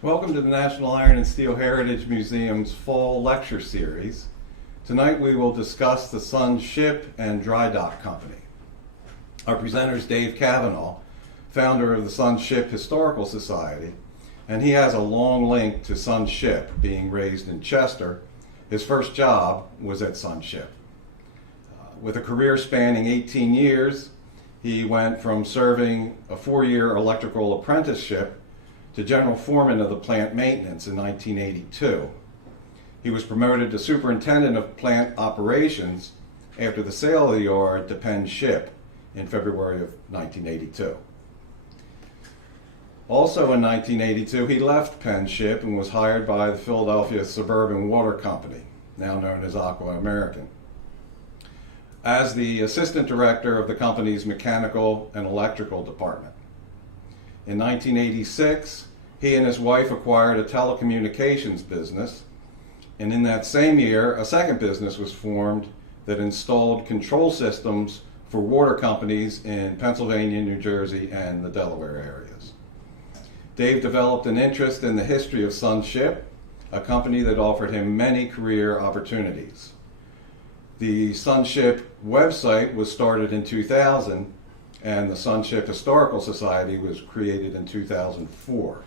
Welcome to the National Iron and Steel Heritage Museum's Fall Lecture Series. Tonight we will discuss the Sun Ship and Dry Dock Company. Our presenter is Dave Kavanagh, founder of the Sun Ship Historical Society, and he has a long link to Sun Ship. Being raised in Chester, his first job was at Sun Ship. With a career spanning 18 years, he went from serving a 4-year electrical apprenticeship to general foreman of the plant maintenance in 1982. He was promoted to superintendent of plant operations after the sale of the yard to Penn Ship in February of 1982. Also in 1982, he left Penn Ship and was hired by the Philadelphia Suburban Water Company, now known as Aqua American, as the assistant director of the company's mechanical and electrical department. In 1986, he and his wife acquired a telecommunications business, and in that same year, a second business was formed that installed control systems for water companies in Pennsylvania, New Jersey, and the Delaware areas. Dave developed an interest in the history of Sun Ship, a company that offered him many career opportunities. The Sun Ship website was started in 2000, and the Sun Ship Historical Society was created in 2004.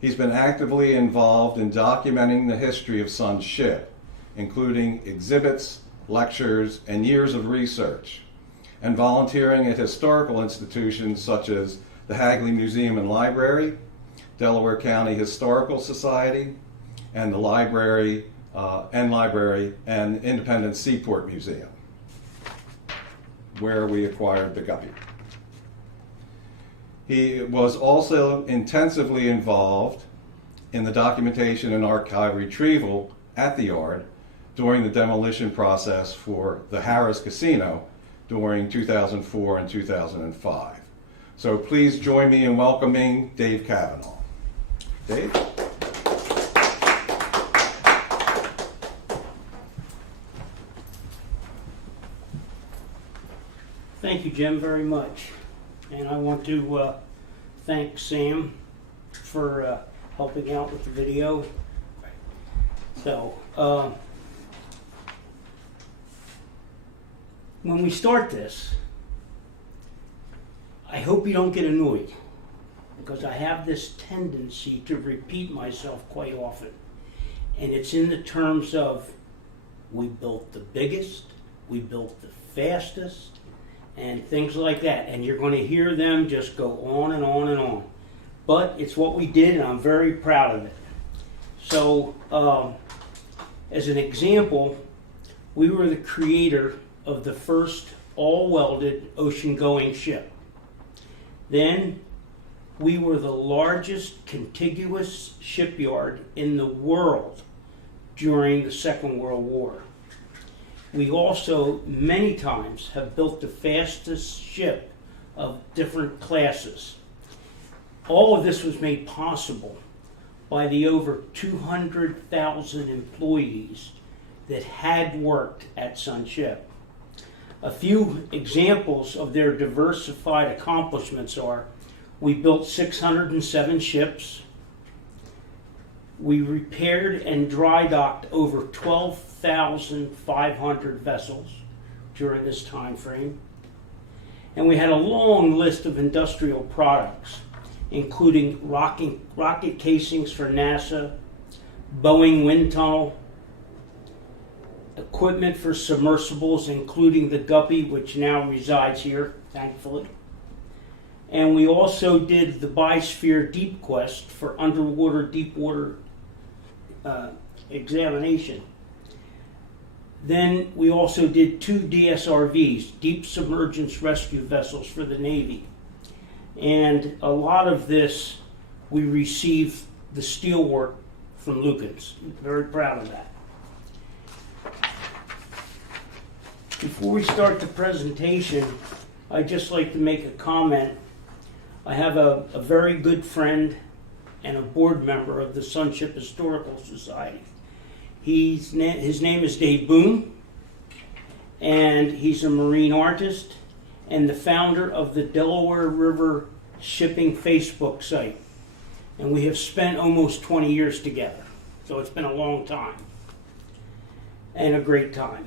He's been actively involved in documenting the history of Sun Ship, including exhibits, lectures, and years of research, and volunteering at historical institutions such as the Hagley Museum and Library, Delaware County Historical Society, and the Library and Independent Seaport Museum, where we acquired the guppy. He was also intensively involved in the documentation and archive retrieval at the yard during the demolition process for the Harrah's Casino during 2004 and 2005. So please join me in welcoming Dave Kavanagh. Dave? Thank you, Jim, very much. And I want to thank Sam for helping out with the video. So, when we start this, I hope you don't get annoyed, because I have this tendency to repeat myself quite often. And it's in the terms of, we built the biggest, we built the fastest, and things like that, and you're going to hear them just go on and on and on. But it's what we did, and I'm very proud of it. So, as an example, we were the creator of the first all-welded ocean-going ship. Then, we were the largest contiguous shipyard in the world during the Second World War. We also, many times, have built the fastest ship of different classes. All of this was made possible by the over 200,000 employees that had worked at Sun Ship. A few examples of their diversified accomplishments are: we built 607 ships, we repaired and dry docked over 12,500 vessels during this time frame. And we had a long list of industrial products, including rocket casings for NASA, Boeing wind tunnel, equipment for submersibles, including the Guppy, which now resides here, thankfully. And we also did the Biosphere Deep Quest for underwater, deep water examination. Then we also did 2 DSRVs, deep submergence rescue vessels for the Navy. And a lot of this, we received the steel work from Lukens. Very proud of that. Before we start the presentation, I'd just like to make a comment. I have a very good friend and a board member of the Sun Ship Historical Society. His name is Dave Boone, and he's a marine artist and the founder of the Delaware River Shipping Facebook site. and we have spent almost 20 years together. So it's been a long time and a great time.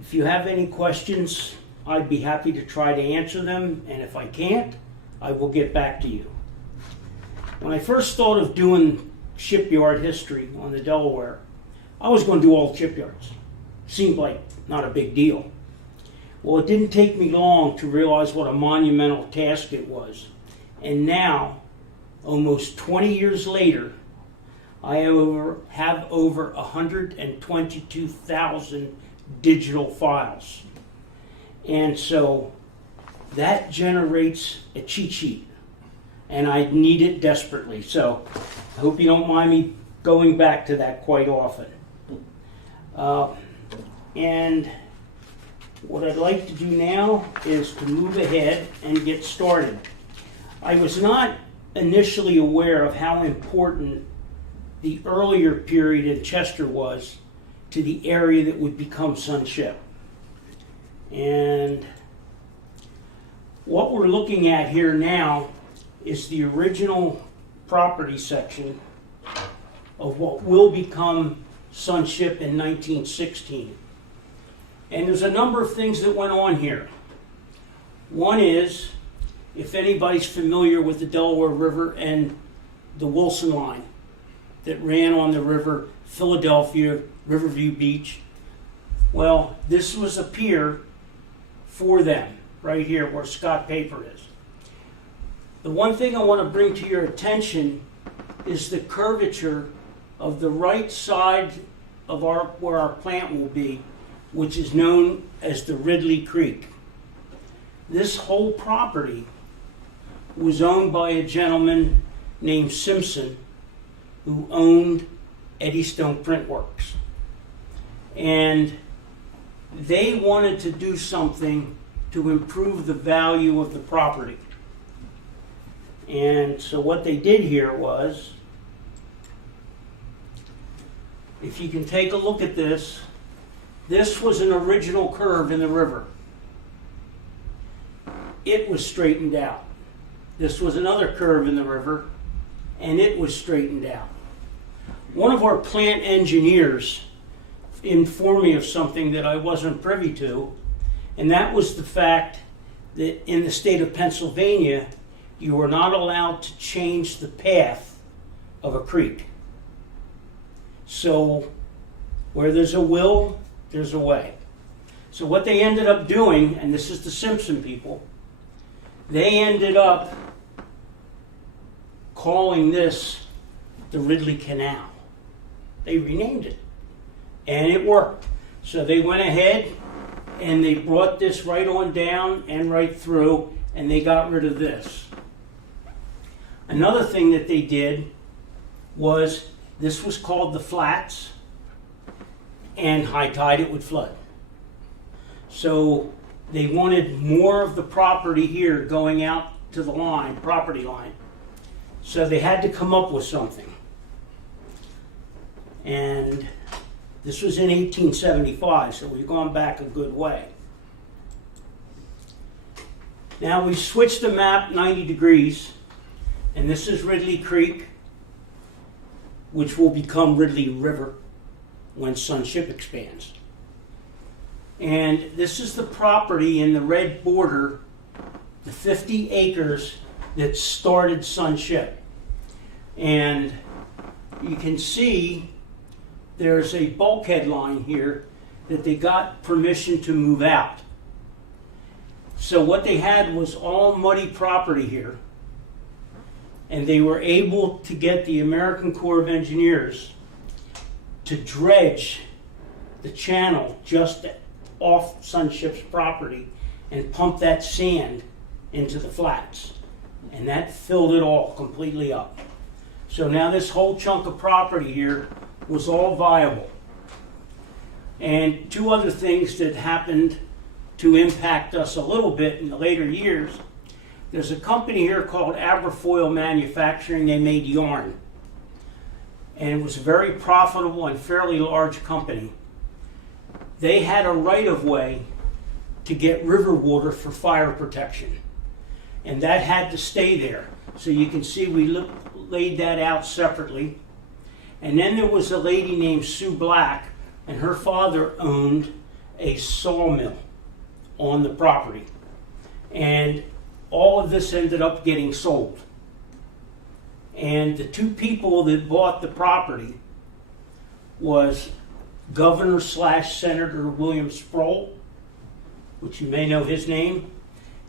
If you have any questions, I'd be happy to try to answer them, and if I can't, I will get back to you. When I first thought of doing shipyard history on the Delaware, I was going to do all the shipyards. Seemed like not a big deal. Well, it didn't take me long to realize what a monumental task it was. And now, almost 20 years later, I have over 122,000 digital files. And so that generates a cheat sheet, and I need it desperately. So I hope you don't mind me going back to that quite often. And what I'd like to do now is to move ahead and get started. I was not initially aware of how important the earlier period in Chester was to the area that would become Sun Ship. And what we're looking at here now is the original property section of what will become Sun Ship in 1916. And there's a number of things that went on here. One is, if anybody's familiar with the Delaware River and the Wilson Line that ran on the river, Philadelphia, Riverview Beach, well, this was a pier for them, right here where Scott Paper is. The one thing I want to bring to your attention is the curvature of the right side of where our plant will be, which is known as the Ridley Creek. This whole property was owned by a gentleman named Simpson, who owned Eddystone Print Works. And they wanted to do something to improve the value of the property. And so what they did here was, if you can take a look at this, this was an original curve in the river. It was straightened out. This was another curve in the river, and it was straightened out. One of our plant engineers informed me of something that I wasn't privy to, and that was the fact that in the state of Pennsylvania, you are not allowed to change the path of a creek. So where there's a will, there's a way. So what they ended up doing, and this is the Simpson people, they ended up calling this the Ridley Canal. They renamed it, and it worked. So they went ahead and they brought this right on down and right through, and they got rid of this. Another thing that they did was, this was called the Flats, and high tide it would flood. So they wanted more of the property here going out to the line, property line. So they had to come up with something. And this was in 1875, so we've gone back a good way. Now we switched the map 90 degrees, and this is Ridley Creek, which will become Ridley River when Sun Ship expands. And this is the property in the red border, the 50 acres that started Sun Ship. And you can see there's a bulkhead line here that they got permission to move out. So what they had was all muddy property here, and they were able to get the American Corps of Engineers to dredge the channel just off Sun Ship's property and pump that sand into the flats. And that filled it all completely up. So now this whole chunk of property here was all viable. And two other things that happened to impact us a little bit in the later years. There's a company here called Aberfoyle Manufacturing. They made yarn. And it was a very profitable and fairly large company. They had a right-of-way to get river water for fire protection. and that had to stay there. So you can see we laid that out separately. And then there was a lady named Sue Black, and her father owned a sawmill on the property. And all of this ended up getting sold. And the two people that bought the property was Governor / Senator William Sproul, which you may know his name,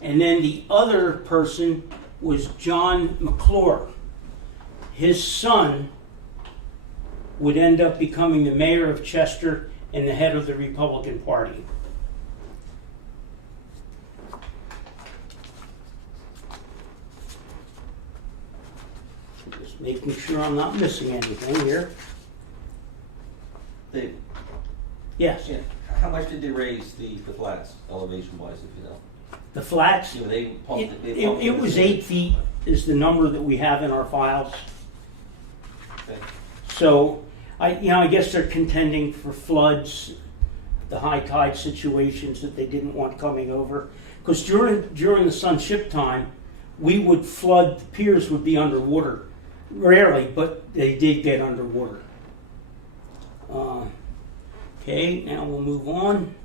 and then the other person was John McClure. His son would end up becoming the mayor of Chester and the head of the Republican Party. Just making sure I'm not missing anything here. Dave, Yes, yeah, how much did they raise the flats, elevation-wise, if you know? the flats, You know, they pumped it was 8 feet is the number that we have in our files. Okay. So, I guess they're contending for floods, the high tide situations that they didn't want coming over. Because during the sunship time, we would flood, the piers would be underwater. Rarely, but they did get underwater. Okay, now we'll move on.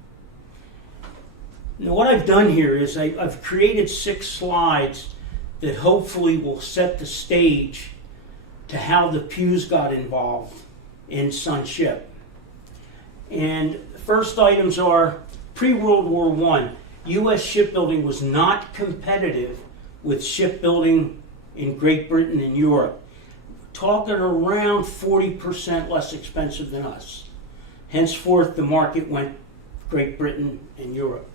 Now what I've done here is I've created 6 slides that hopefully will set the stage to how the pews got involved in Sunship. And the first items are pre-World War I, U.S. shipbuilding was not competitive with shipbuilding in Great Britain and Europe. Talking around 40% less expensive than us. Henceforth, the market went Great Britain and Europe.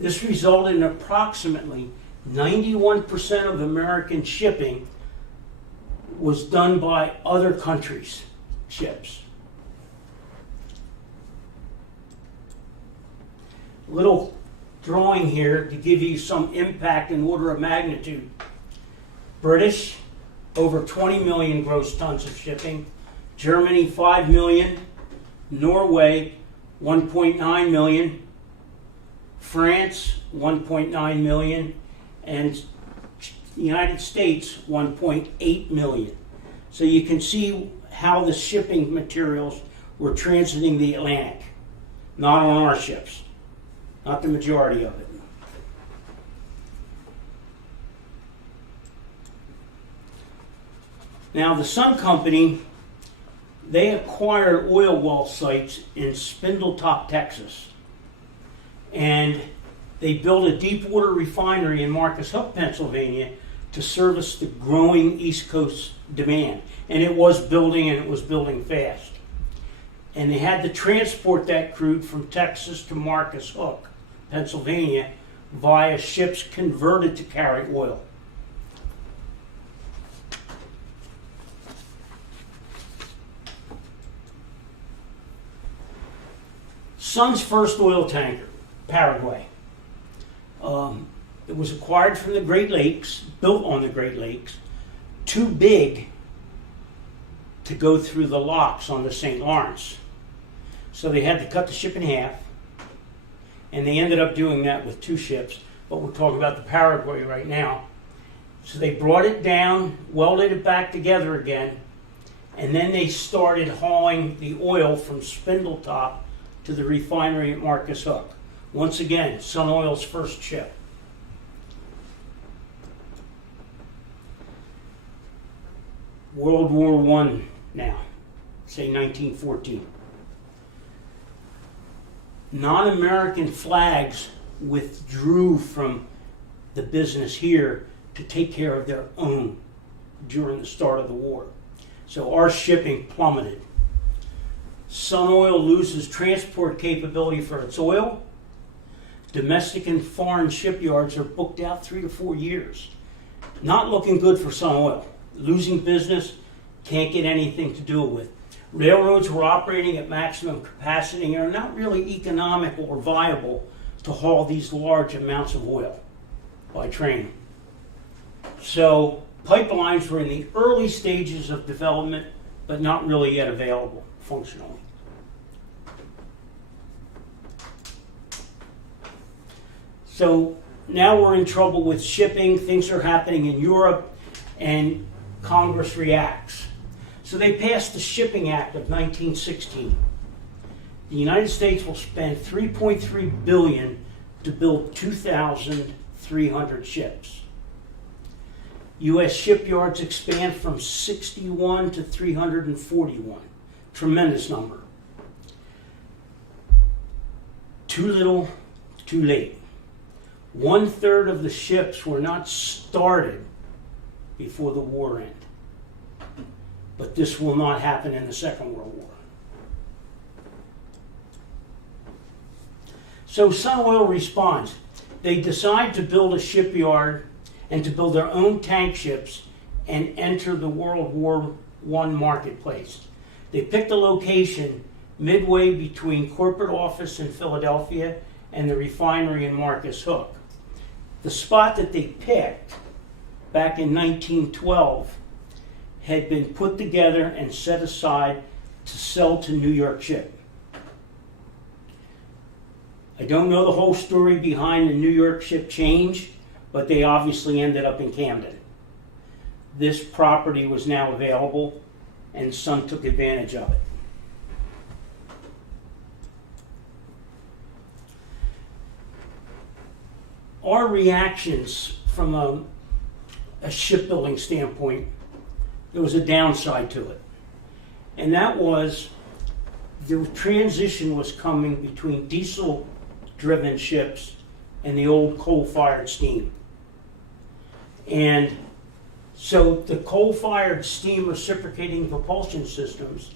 This resulted in approximately 91% of American shipping was done by other countries' ships. Little drawing here to give you some impact and order of magnitude. British, over 20 million gross tons of shipping. Germany, 5 million. Norway, 1.9 million. France, 1.9 million. And the United States, 1.8 million. So you can see how the shipping materials were transiting the Atlantic. Not on our ships. Not the majority of it. Now the Sun Company, they acquired oil well sites in Spindletop, Texas. And they built a deep water refinery in Marcus Hook, Pennsylvania to service the growing East Coast demand. And it was building, and it was building fast. And they had to transport that crude from Texas to Marcus Hook, Pennsylvania, via ships converted to carry oil. Sun's first oil tanker, Paraguay. It was acquired from the Great Lakes, built on the Great Lakes, too big to go through the locks on the St. Lawrence. So they had to cut the ship in half, and they ended up doing that with 2 ships, but we're talking about the Paraguay right now. So they brought it down, welded it back together again, and then they started hauling the oil from Spindletop to the refinery at Marcus Hook. Once again, Sun Oil's first ship. World War I now, say 1914. Non-American flags withdrew from the business here to take care of their own during the start of the war. So our shipping plummeted. Sun Oil loses transport capability for its oil. Domestic and foreign shipyards are booked out 3 to 4 years. Not looking good for Sun Oil. Losing business, can't get anything to do with. Railroads were operating at maximum capacity and are not really economical or viable to haul these large amounts of oil by train. So pipelines were in the early stages of development, but not really yet available functionally. So now we're in trouble with shipping. Things are happening in Europe, and Congress reacts. So they passed the Shipping Act of 1916. The United States will spend $3.3 billion to build 2,300 ships. U.S. shipyards expand from 61 to 341. Tremendous number. Too little, too late. 1/3 of the ships were not started before the war ended. But this will not happen in the Second World War. So Sun Oil responds. They decide to build a shipyard and to build their own tank ships and enter the World War I marketplace. They picked a location midway between corporate office in Philadelphia and the refinery in Marcus Hook. The spot that they picked back in 1912 had been put together and set aside to sell to New York Ship. I don't know the whole story behind the New York Ship change, but they obviously ended up in Camden. This property was now available, and Sun took advantage of it. Our reactions from a shipbuilding standpoint, there was a downside to it. And that was the transition was coming between diesel-driven ships and the old coal-fired steam. And so the coal-fired steam reciprocating propulsion systems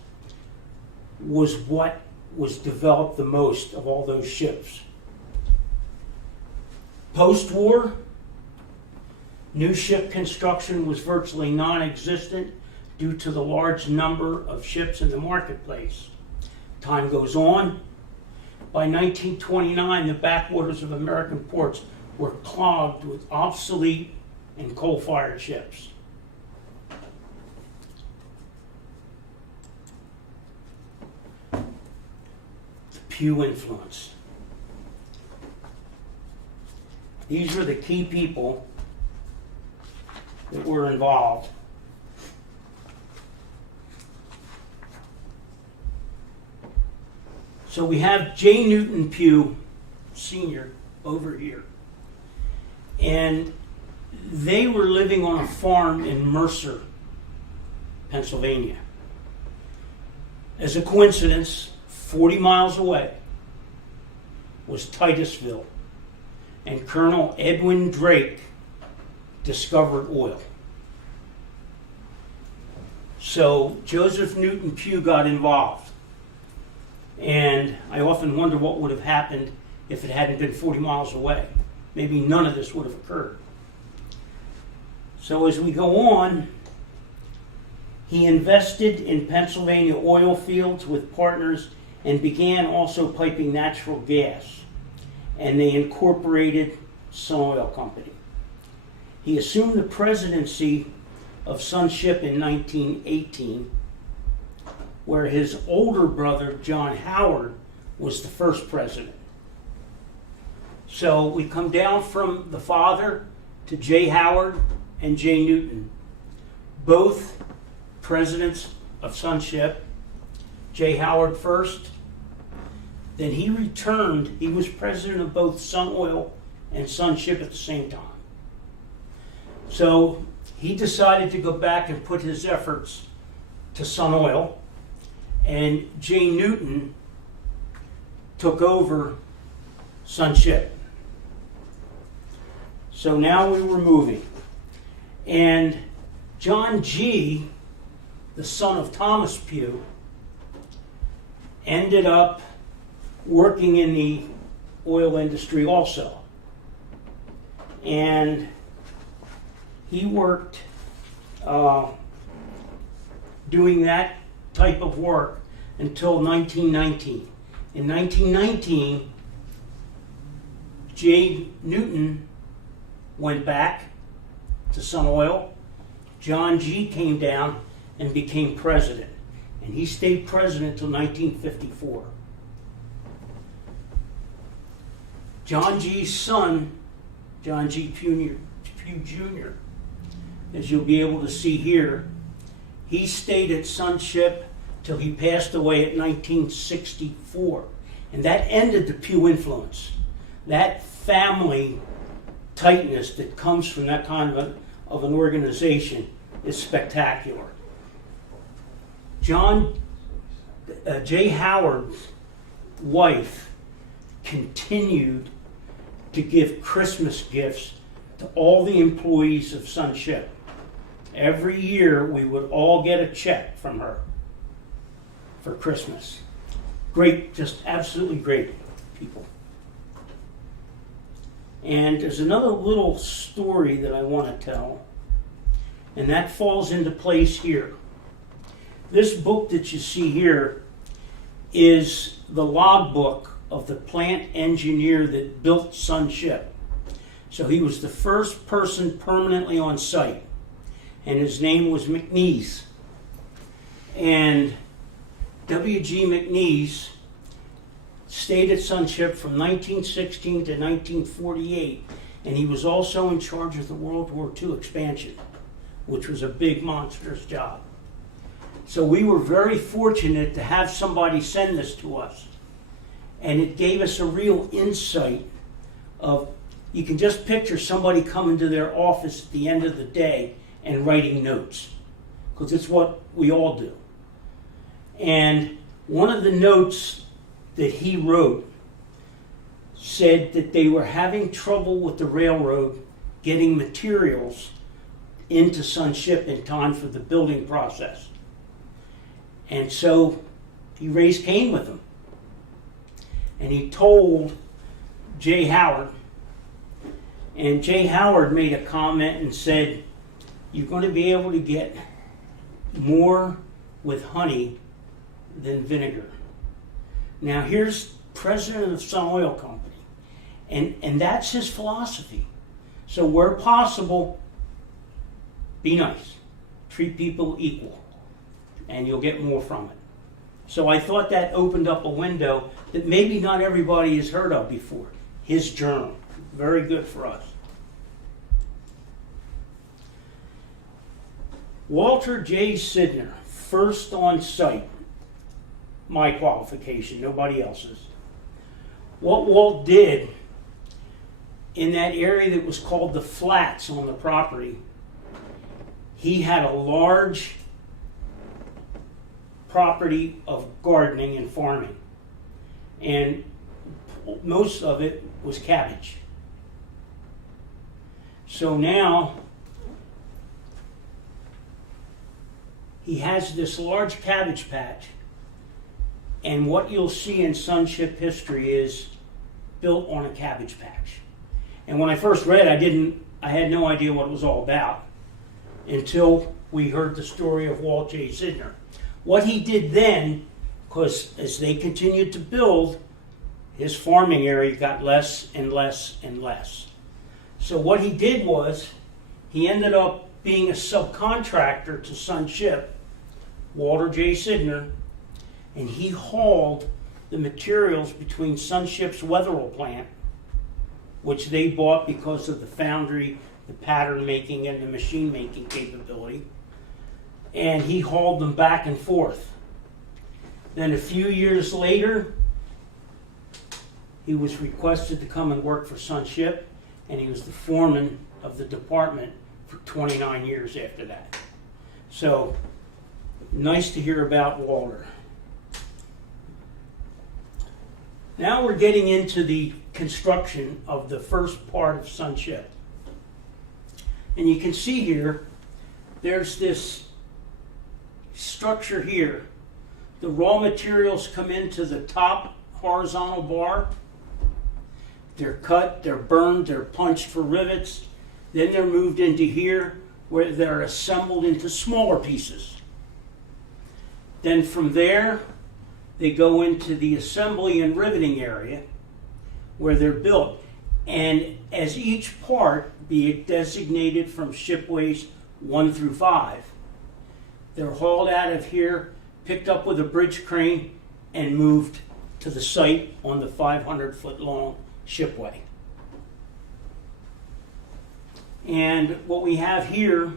was what was developed the most of all those ships. Post-war, new ship construction was virtually non-existent due to the large number of ships in the marketplace. Time goes on. By 1929, the backwaters of American ports were clogged with obsolete and coal-fired ships. The Pew influence. These were the key people that were involved. So we have J. Newton Pew Sr. over here. And they were living on a farm in Mercer, Pennsylvania. As a coincidence, 40 miles away was Titusville, and Colonel Edwin Drake discovered oil. So Joseph Newton Pew got involved. And I often wonder what would have happened if it hadn't been 40 miles away. Maybe none of this would have occurred. So as we go on, he invested in Pennsylvania oil fields with partners and began also piping natural gas. And they incorporated Sun Oil Company. He assumed the presidency of Sun Ship in 1918, where his older brother, John Howard, was the first president. So we come down from the father to J. Howard and J. Newton, both presidents of Sun Ship. J. Howard first. Then he returned. He was president of both Sun Oil and Sun Ship at the same time. So he decided to go back and put his efforts to Sun Oil, and J. Newton took over Sun Ship. So now we were moving. And John G., the son of Thomas Pew, ended up working in the oil industry also. And he worked doing that type of work until 1919. In 1919, J. Newton went back to Sun Oil. John G. came down and became president. And he stayed president until 1954. John G.'s son, John G. Pugh Jr. As you'll be able to see here, he stayed at Sunship till he passed away at 1964. And that ended the Pugh influence. That family tightness that comes from that kind of an organization is spectacular. John J. Howard's wife continued to give Christmas gifts to all the employees of Sunship. Every year we would all get a check from her for Christmas. Great, just absolutely great people. And there's another little story that I want to tell, and that falls into place here. This book that you see here is the logbook of the plant engineer that built Sunship. So he was the first person permanently on site, and his name was McNeese. And W.G. McNeese stayed at Sunship from 1916 to 1948, and he was also in charge of the World War II expansion, which was a big, monstrous job. So we were very fortunate to have somebody send this to us, and it gave us a real insight of, you can just picture somebody coming to their office at the end of the day and writing notes, because it's what we all do. And one of the notes that he wrote said that they were having trouble with the railroad getting materials into Sunship in time for the building process. And so he raised Cain with them. And he told J. Howard, and J. Howard made a comment and said, you're going to be able to get more with honey than vinegar. Now here's president of Sun Oil Company, and that's his philosophy. So where possible, be nice, treat people equal, and you'll get more from it. So I thought that opened up a window that maybe not everybody has heard of before. His journal, very good for us. Walter J. Sidner, first on site. My qualification, nobody else's. What Walt did in that area that was called the flats on the property, he had a large property of gardening and farming, and most of it was cabbage. So now he has this large cabbage patch, and what you'll see in Sunship history is built on a cabbage patch. And when I first read, I had no idea what it was all about until we heard the story of Walt J. Sidner. What he did then, because as they continued to build, his farming area got less and less and less. So what he did was, he ended up being a subcontractor to Sunship, Walter J. Sidner, and he hauled the materials between Sunship's Wetherell plant, which they bought because of the foundry, the pattern making, and the machine making capability, and he hauled them back and forth. Then a few years later, he was requested to come and work for Sunship, and he was the foreman of the department for 29 years after that. So, nice to hear about Walter. Now we're getting into the construction of the first part of Sunship. And you can see here, there's this structure here. The raw materials come into the top horizontal bar. They're cut, they're burned, they're punched for rivets. Then they're moved into here, where they're assembled into smaller pieces. Then from there, they go into the assembly and riveting area where they're built. And as each part, be it designated from shipways 1 through 5, they're hauled out of here, picked up with a bridge crane, and moved to the site on the 500-foot long shipway. And what we have here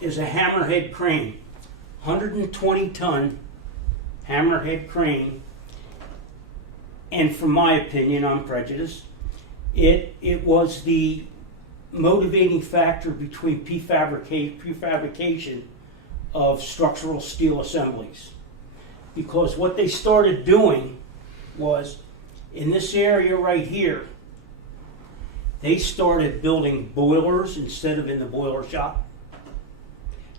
is a hammerhead crane, 120-ton hammerhead crane. And from my opinion, I'm prejudiced, it was the motivating factor between prefabrication of structural steel assemblies. Because what they started doing was, in this area right here, they started building boilers instead of in the boiler shop.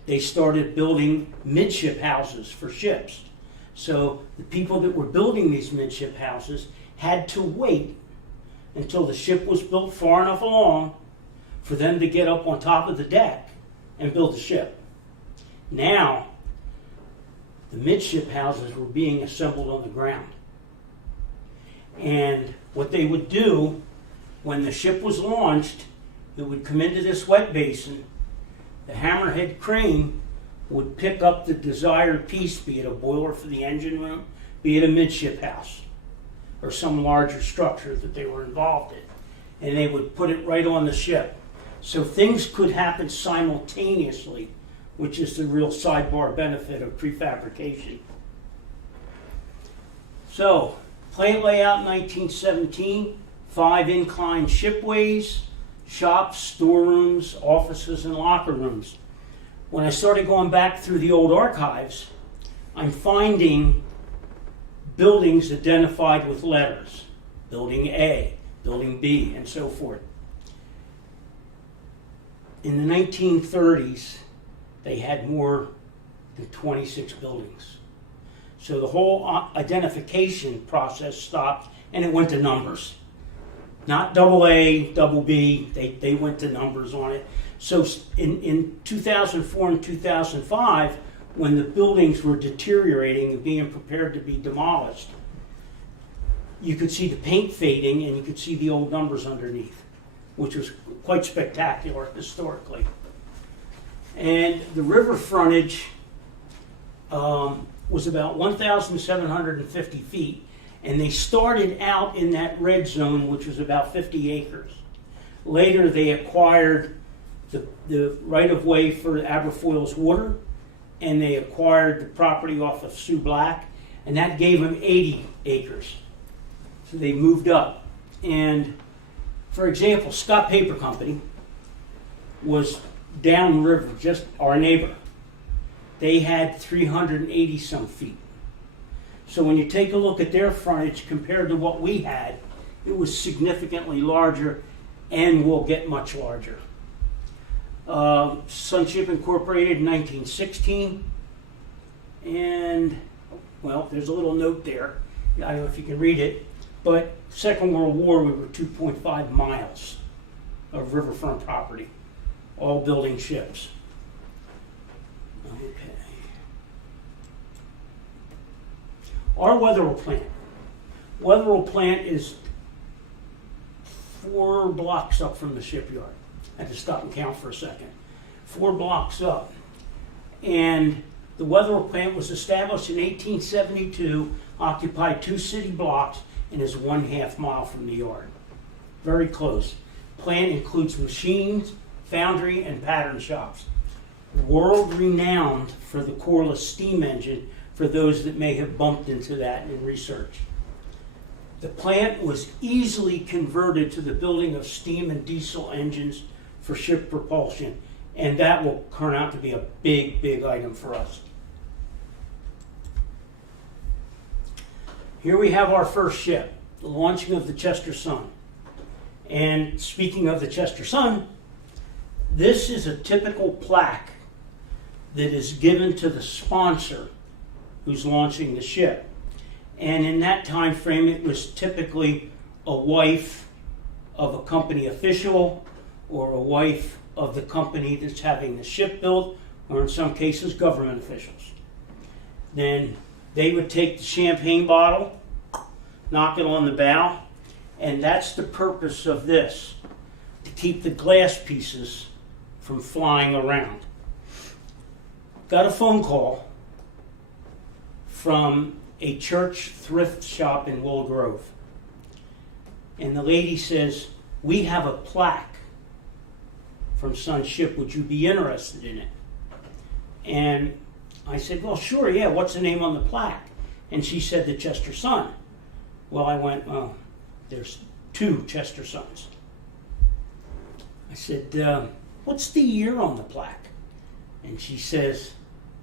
They started building midship houses for ships. So the people that were building these midship houses had to wait until the ship was built far enough along for them to get up on top of the deck and build the ship. Now, the midship houses were being assembled on the ground. And what they would do, when the ship was launched, it would come into this wet basin. The hammerhead crane would pick up the desired piece, be it a boiler for the engine room, be it a midship house, or some larger structure that they were involved in. And they would put it right on the ship. So things could happen simultaneously, which is the real sidebar benefit of prefabrication. So, plant layout in 1917, 5 inclined shipways, shops, storerooms, offices, and locker rooms. When I started going back through the old archives, I'm finding buildings identified with letters. Building A, Building B, and so forth. In the 1930s, they had more than 26 buildings. So the whole identification process stopped and it went to numbers. Not double A, double B, they went to numbers on it. So in 2004 and 2005, when the buildings were deteriorating and being prepared to be demolished, you could see the paint fading and you could see the old numbers underneath, which was quite spectacular historically. And the river frontage was about 1,750 feet, and they started out in that red zone, which was about 50 acres. Later, they acquired the right-of-way for Aberfoyle's water, and they acquired the property off of Sue Black, and that gave them 80 acres. So they moved up. And, for example, Scott Paper Company was downriver, just our neighbor. They had 380 some feet. So when you take a look at their frontage compared to what we had, it was significantly larger and will get much larger. Sunship Incorporated in 1916. And, well, there's a little note there. I don't know if you can read it. But Second World War, we were 2.5 miles of riverfront property, all building ships. Okay. Our Weatherall plant. Weatherall plant is 4 blocks up from the shipyard. I had to stop and count for a second. 4 blocks up. And the Weatherall plant was established in 1872, occupied 2 city blocks, and is 1/2 mile from the yard. Very close. Plant includes machines, foundry, and pattern shops. World renowned for the Corliss steam engine, for those that may have bumped into that in research. The plant was easily converted to the building of steam and diesel engines for ship propulsion, and that will turn out to be a big, big item for us. Here we have our first ship, the launching of the Chester Sun. And speaking of the Chester Sun, this is a typical plaque that is given to the sponsor who's launching the ship. And in that time frame, it was typically a wife of a company official or a wife of the company that's having the ship built, or in some cases, government officials. Then they would take the champagne bottle, knock it on the bow, and that's the purpose of this, to keep the glass pieces from flying around. Got a phone call from a church thrift shop in Willow Grove. And the lady says, "We have a plaque from Sun Ship. Would you be interested in it? And I said, well, sure, yeah. What's the name on the plaque? And she said, the Chester Sun. Well, I went, oh, there's 2 Chester Suns. I said, what's the year on the plaque? And she says,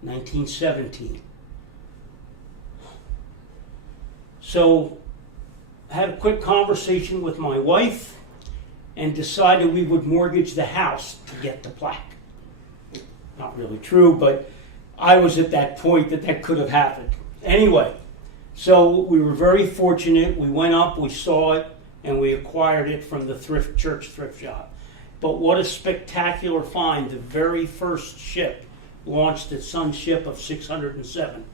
1917. So I had a quick conversation with my wife and decided we would mortgage the house to get the plaque. Not really true, but I was at that point that could have happened. Anyway, so we were very fortunate. We went up, we saw it, and we acquired it from the church thrift shop. But what a spectacular find. The very first ship launched at Sun Ship of 607.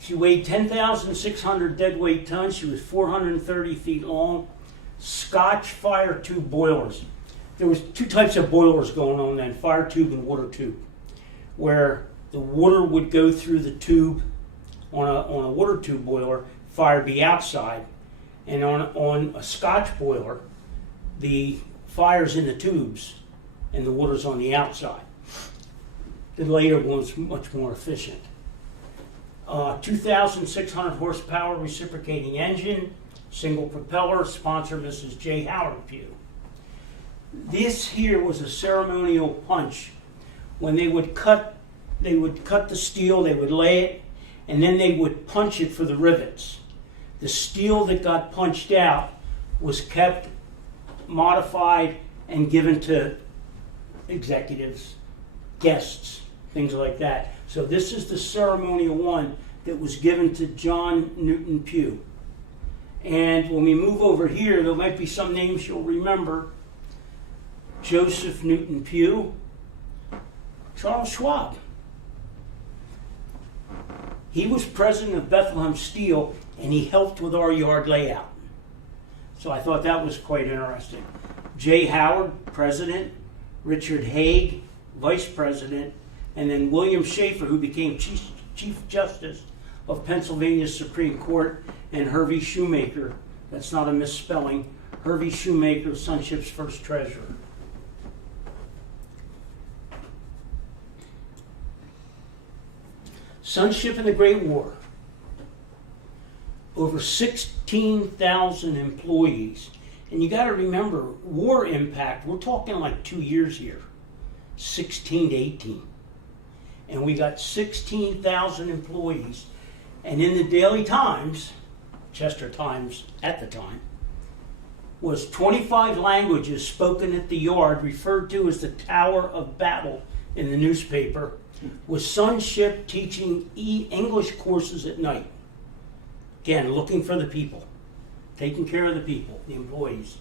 She weighed 10,600 deadweight tons. She was 430 feet long. Scotch fire tube boilers. There was 2 types of boilers going on then, fire tube and water tube, where the water would go through the tube on a water tube boiler, fire be outside, and on a Scotch boiler, the fire's in the tubes and the water's on the outside. The later one's much more efficient. 2,600 horsepower reciprocating engine, single propeller, sponsor Mrs. J. Howard Pugh. This here was a ceremonial punch. When they would cut the steel, they would lay it, and then they would punch it for the rivets. The steel that got punched out was kept, modified, and given to executives, guests, things like that. So this is the ceremonial one that was given to John Newton Pugh. And when we move over here, there might be some names you'll remember. Joseph Newton Pugh, Charles Schwab. He was president of Bethlehem Steel, and he helped with our yard layout. So I thought that was quite interesting. J. Howard, president. Richard Haig, vice president. And then William Schaefer, who became Chief Justice of Pennsylvania's Supreme Court, and Hervey Shoemaker. That's not a misspelling. Hervey Shoemaker, Sun Ship's first treasurer. Sun Ship in the Great War. Over 16,000 employees. And you got to remember, war impact, we're talking like 2 years here. 16 to 18. And we got 16,000 employees. And in the Daily Times, Chester Times at the time, was 25 languages spoken at the yard, referred to as the Tower of Battle in the newspaper, with Sun Ship teaching English courses at night. Again, looking for the people, taking care of the people, the employees.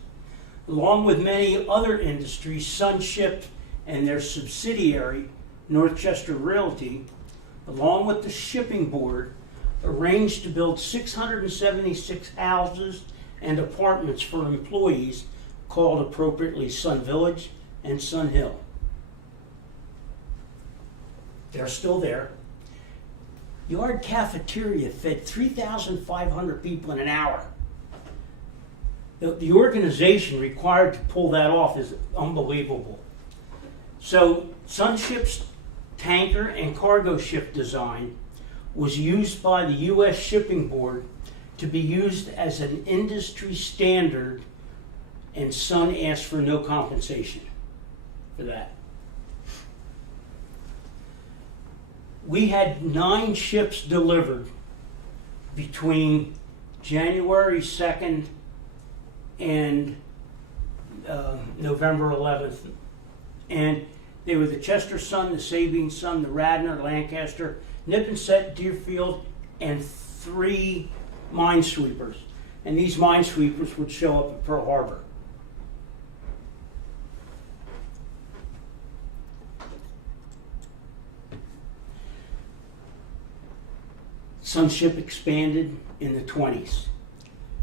Along with many other industries, Sun Ship and their subsidiary, Northchester Realty, along with the shipping board, arranged to build 676 houses and apartments for employees, called appropriately Sun Village and Sun Hill. They're still there. Yard cafeteria fed 3,500 people in an hour. The organization required to pull that off is unbelievable. So Sun Ship's tanker and cargo ship design was used by the U.S. Shipping Board to be used as an industry standard, and Sun asked for no compensation for that. We had 9 ships delivered between January 2nd and November 11th. And they were the Chester Sun, the Sabine Sun, the Radnor, Lancaster, Nippenset, Deerfield, and 3 minesweepers. And these minesweepers would show up at Pearl Harbor. Sun Ship expanded in the 20s.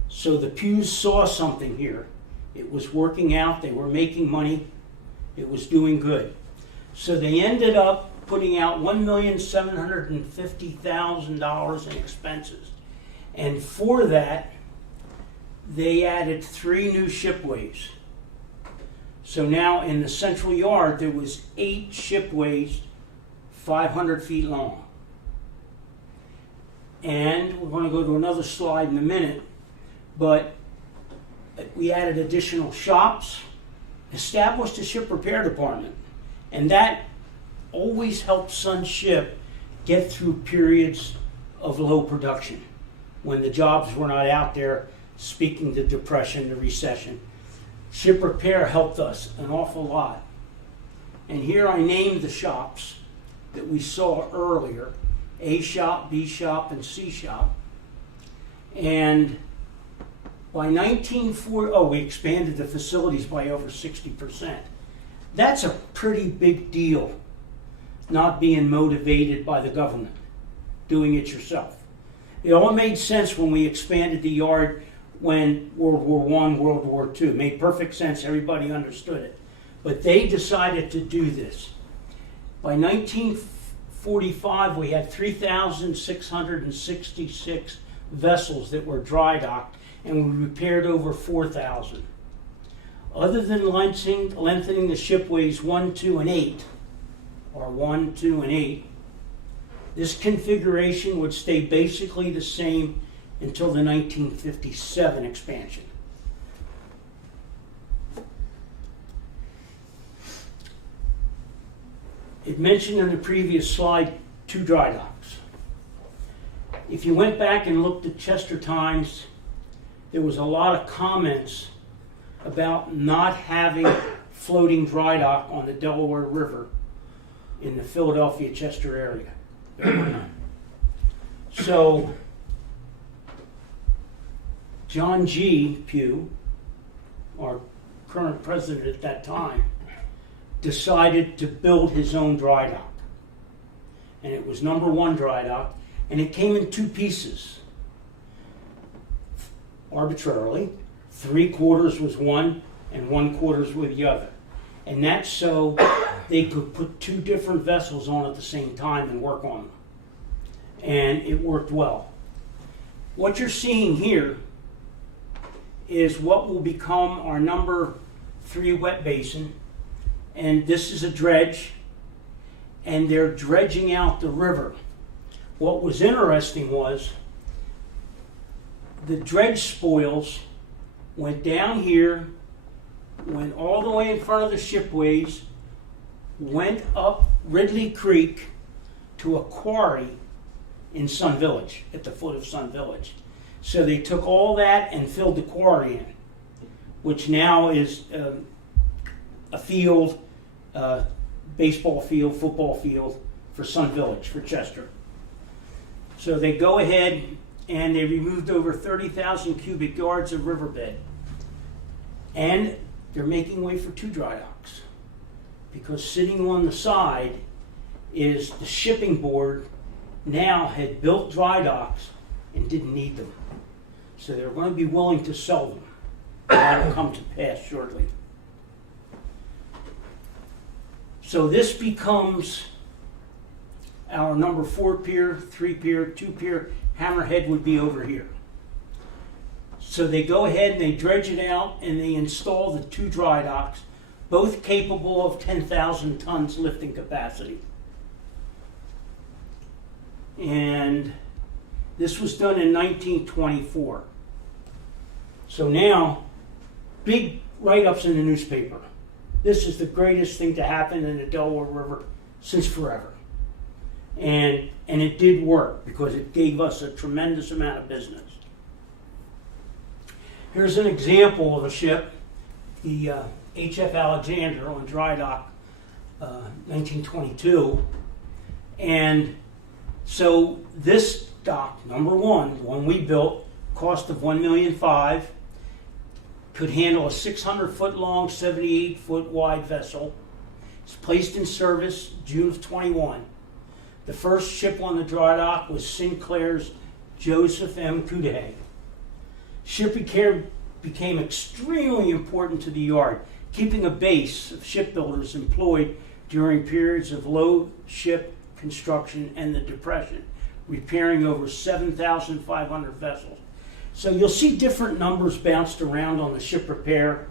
So the Pews saw something here. It was working out, they were making money, it was doing good. So they ended up putting out $1,750,000 in expenses. And for that, they added 3 new shipways. So now in the central yard, there was 8 shipways, 500 feet long. And we're going to go to another slide in a minute, but we added additional shops, established a ship repair department, and that always helped Sun Ship get through periods of low production when the jobs were not out there, speaking the depression, the recession. Ship repair helped us an awful lot. And here I named the shops that we saw earlier: A shop, B shop, and C shop. And by 1940, we expanded the facilities by over 60%. That's a pretty big deal, not being motivated by the government, doing it yourself. It all made sense when we expanded the yard when World War I, World War II. It made perfect sense, everybody understood it. But they decided to do this. By 1945, we had 3,666 vessels that were dry docked, and we repaired over 4,000. Other than lengthening the shipways 1, 2, and 8, or 1, 2, and 8, this configuration would stay basically the same until the 1957 expansion. It mentioned in the previous slide 2 dry docks. If you went back and looked at Chester Times, there was a lot of comments about not having floating dry dock on the Delaware River in the Philadelphia-Chester area. So John G. Pugh, our current president at that time, decided to build his own dry dock. And it was number 1 dry dock, and it came in 2 pieces. Arbitrarily, 3/4 was one and 1/4 was the other. And that's so they could put 2 different vessels on at the same time and work on them. And it worked well. What you're seeing here is what will become our number 3 wet basin. And this is a dredge, and they're dredging out the river. What was interesting was the dredge spoils went down here, went all the way in front of the shipways, went up Ridley Creek to a quarry in Sun Village, at the foot of Sun Village. So they took all that and filled the quarry in, which now is a field, baseball field, football field for Sun Village, for Chester. So they go ahead and they removed over 30,000 cubic yards of riverbed. And they're making way for 2 dry docks, because sitting on the side is the shipping board now had built dry docks and didn't need them. So they're going to be willing to sell them. That will come to pass shortly. So this becomes our number 4 pier, 3 pier, 2 pier. Hammerhead would be over here. So they go ahead and they dredge it out and they install the 2 dry docks, both capable of 10,000 tons lifting capacity. And this was done in 1924. So now, big write-ups in the newspaper. This is the greatest thing to happen in the Delaware River since forever. And it did work, because it gave us a tremendous amount of business. Here's an example of a ship, the H.F. Alexander on dry dock, 1922. And so this dock, number 1, the one we built, cost of $1.5 million, could handle a 600-foot long, 78-foot wide vessel. It's placed in service June of 21. The first ship on the dry dock was Sinclair's Joseph M. Cudahy. Ship repair became extremely important to the yard, keeping a base of shipbuilders employed during periods of low ship construction and the Depression, repairing over 7,500 vessels. So you'll see different numbers bounced around on the ship repair,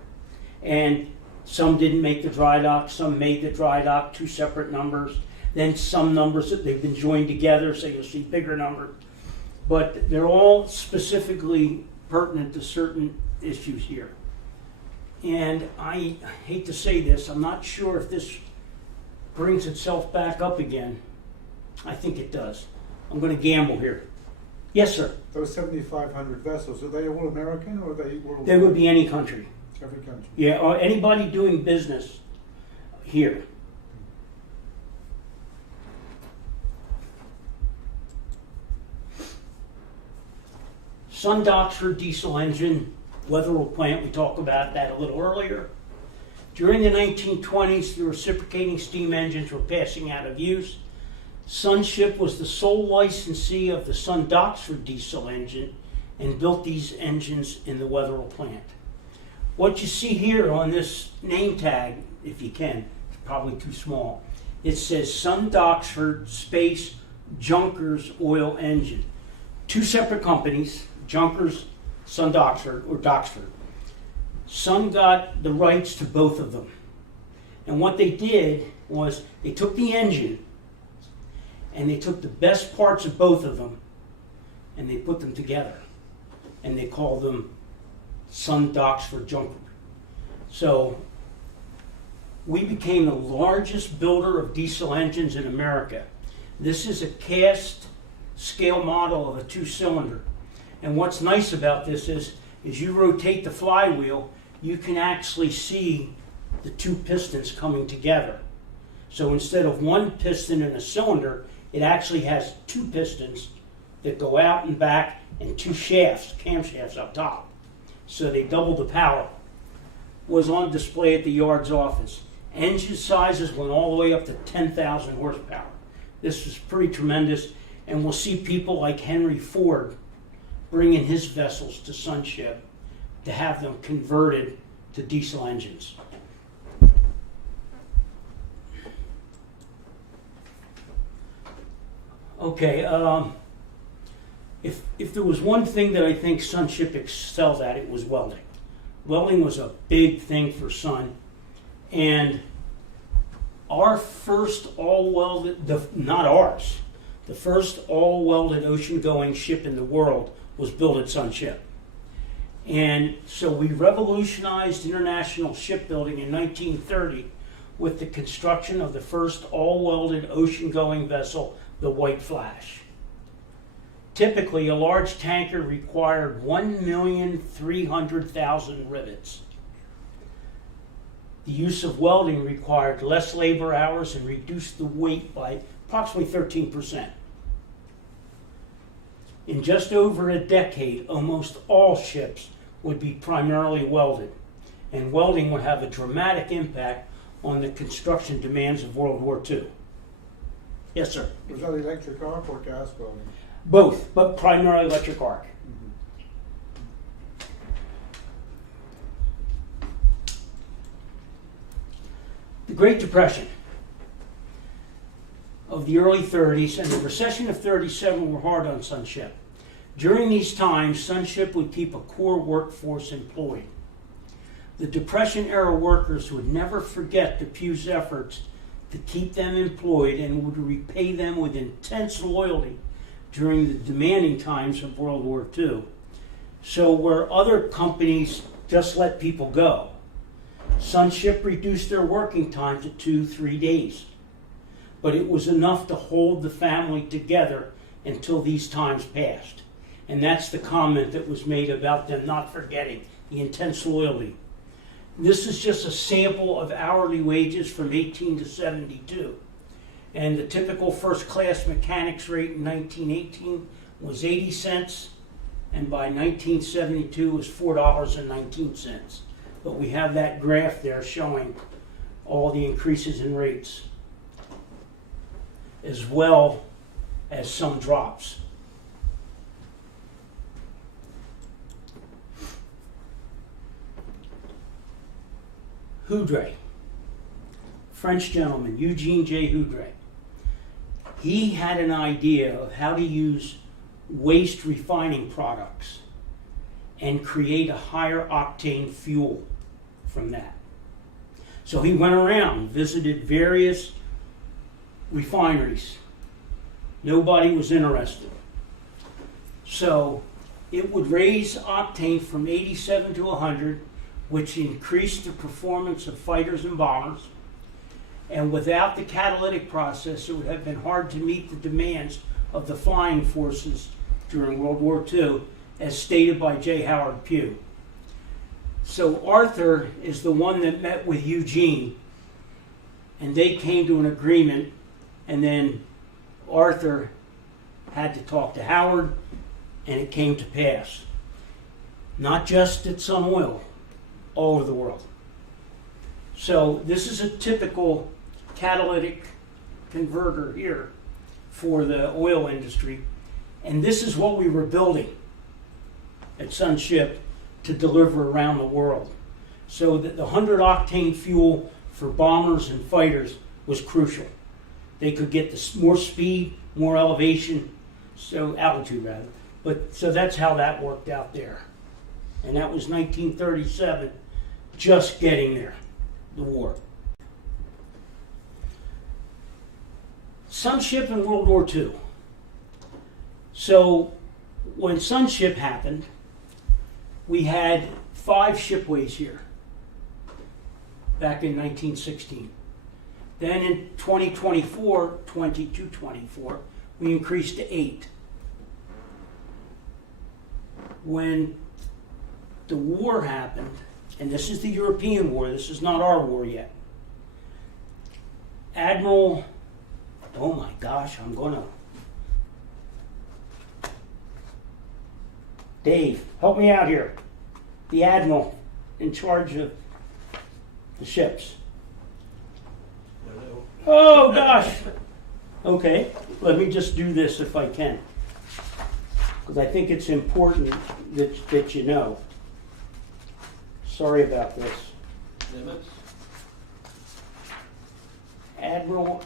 and some didn't make the dry dock, some made the dry dock, two separate numbers. Then some numbers that they've been joined together, so you'll see bigger numbers. But they're all specifically pertinent to certain issues here. And I hate to say this, I'm not sure if this brings itself back up again. I think it does. I'm going to gamble here. Yes, sir. Those 7,500 vessels, are they all American or are they worldwide? They would be any country. Every country. Yeah, or anybody doing business here. Sun Doxford diesel engine, Weatherall plant, we talked about that a little earlier. During the 1920s, the reciprocating steam engines were passing out of use. Sunship was the sole licensee of the Sun Doxford diesel engine and built these engines in the Weatherall plant. What you see here on this name tag, if you can, it's probably too small. It says Sun Doxford Space Junkers Oil Engine. Two separate companies, Junkers, Sun Doxford, or Doxford. Sun got the rights to both of them. And what they did was they took the engine and they took the best parts of both of them and they put them together. And they called them Sun Doxford Junker. So we became the largest builder of diesel engines in America. This is a cast scale model of a two-cylinder. And what's nice about this is you rotate the flywheel, you can actually see the two pistons coming together. So instead of one piston in a cylinder, it actually has two pistons that go out and back and two shafts, camshafts up top. So they double the power. Was on display at the yard's office. Engine sizes went all the way up to 10,000 horsepower. This was pretty tremendous, and we'll see people like Henry Ford bringing his vessels to Sunship to have them converted to diesel engines. Okay, if there was one thing that I think Sunship excelled at, it was welding. Welding was a big thing for Sun, and our first all-welded, not ours, the first all-welded ocean-going ship in the world was built at Sunship. And so we revolutionized international shipbuilding in 1930 with the construction of the first all-welded ocean-going vessel, the White Flash. Typically, a large tanker required 1,300,000 rivets. The use of welding required less labor hours and reduced the weight by approximately 13%. In just over a decade, almost all ships would be primarily welded, and welding would have a dramatic impact on the construction demands of World War II. Yes, sir. Was that electric arc or gas welding? Both, but primarily electric arc. The Great Depression of the early 30s and the recession of 37 were hard on Sunship. During these times, Sunship would keep a core workforce employed. The Depression-era workers would never forget Depew's efforts to keep them employed and would repay them with intense loyalty during the demanding times of World War II. So where other companies just let people go, Sunship reduced their working time to 2-3 days. But it was enough to hold the family together until these times passed. And that's the comment that was made about them not forgetting the intense loyalty. This is just a sample of hourly wages from 18 to 72. And the typical first-class mechanics rate in 1918 was 80 cents, and by 1972 was $4.19. But we have that graph there showing all the increases in rates, as well as some drops. Houdray, French gentleman, Eugene J. Houdray. He had an idea of how to use waste refining products and create a higher octane fuel from that. So he went around, visited various refineries. Nobody was interested. So it would raise octane from 87 to 100, which increased the performance of fighters and bombers. And without the catalytic process, it would have been hard to meet the demands of the flying forces during World War II, as stated by J. Howard Pugh. So Arthur is the one that met with Eugene, and they came to an agreement, and then Arthur had to talk to Howard, and it came to pass. Not just at Sun Oil, all over the world. So this is a typical catalytic converter here for the oil industry, and this is what we were building at Sunship to deliver around the world. So that the 100 octane fuel for bombers and fighters was crucial. They could get more speed, more elevation, so altitude rather. But so that's how that worked out there. And that was 1937, just getting there, the war. Sunship in World War II. So when Sunship happened, we had 5 shipways here back in 1916. Then in 2024, we increased to 8. When the war happened, and this is the European war, this is not our war yet, Admiral, oh my gosh, Dave, help me out here. The admiral in charge of the ships. Oh gosh. Okay, let me just do this if I can, because I think it's important that you know. Sorry about this. Admiral,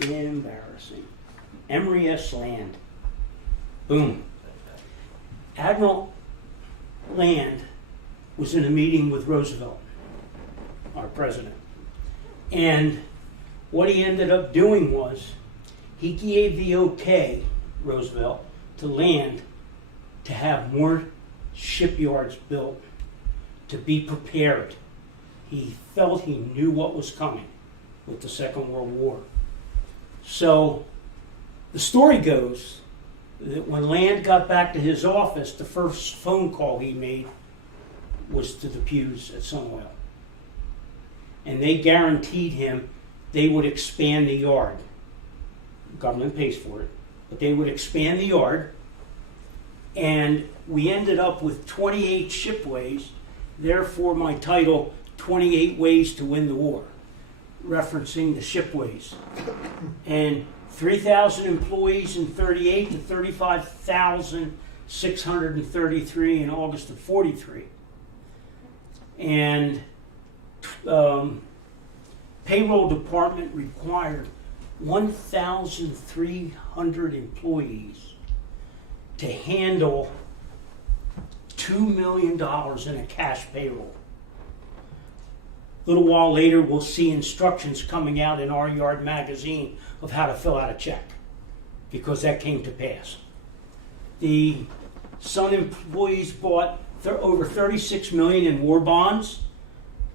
embarrassing. Emery S. Land. Boom. Admiral Land was in a meeting with Roosevelt, our president. And what he ended up doing was he gave the okay, Roosevelt, to Land to have more shipyards built, to be prepared. He felt he knew what was coming with the Second World War. So the story goes that when Land got back to his office, the first phone call he made was to the Pews at Sun Oil. And they guaranteed him they would expand the yard. The government pays for it, but they would expand the yard. And we ended up with 28 shipways, therefore my title, 28 Ways to Win the War, referencing the shipways. And 3,000 employees in 38 to 35,633 in August of 43. And payroll department required 1,300 employees to handle $2 million in a cash payroll. A little while later, we'll see instructions coming out in our Yard magazine of how to fill out a check, because that came to pass. The Sun employees bought over $36 million in war bonds,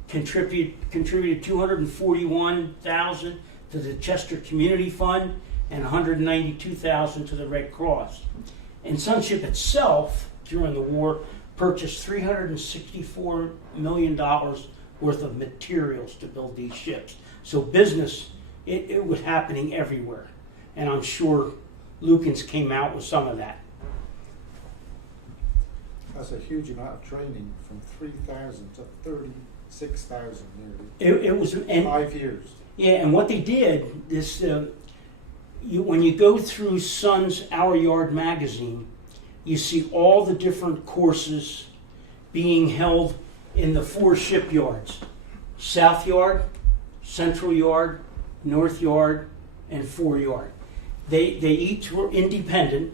contributed $241,000 to the Chester Community Fund, and $192,000 to the Red Cross. And Sunship itself, during the war, purchased $364 million worth of materials to build these ships. So business, it was happening everywhere. And I'm sure Lukens came out with some of that. That's a huge amount of training, from 3,000 to 36,000 nearly. It was, and 5 years. yeah, and what they did, this when you go through Sun's Our Yard magazine, you see all the different courses being held in the 4 shipyards: South Yard, Central Yard, North Yard, and Fore Yard. They each were independent,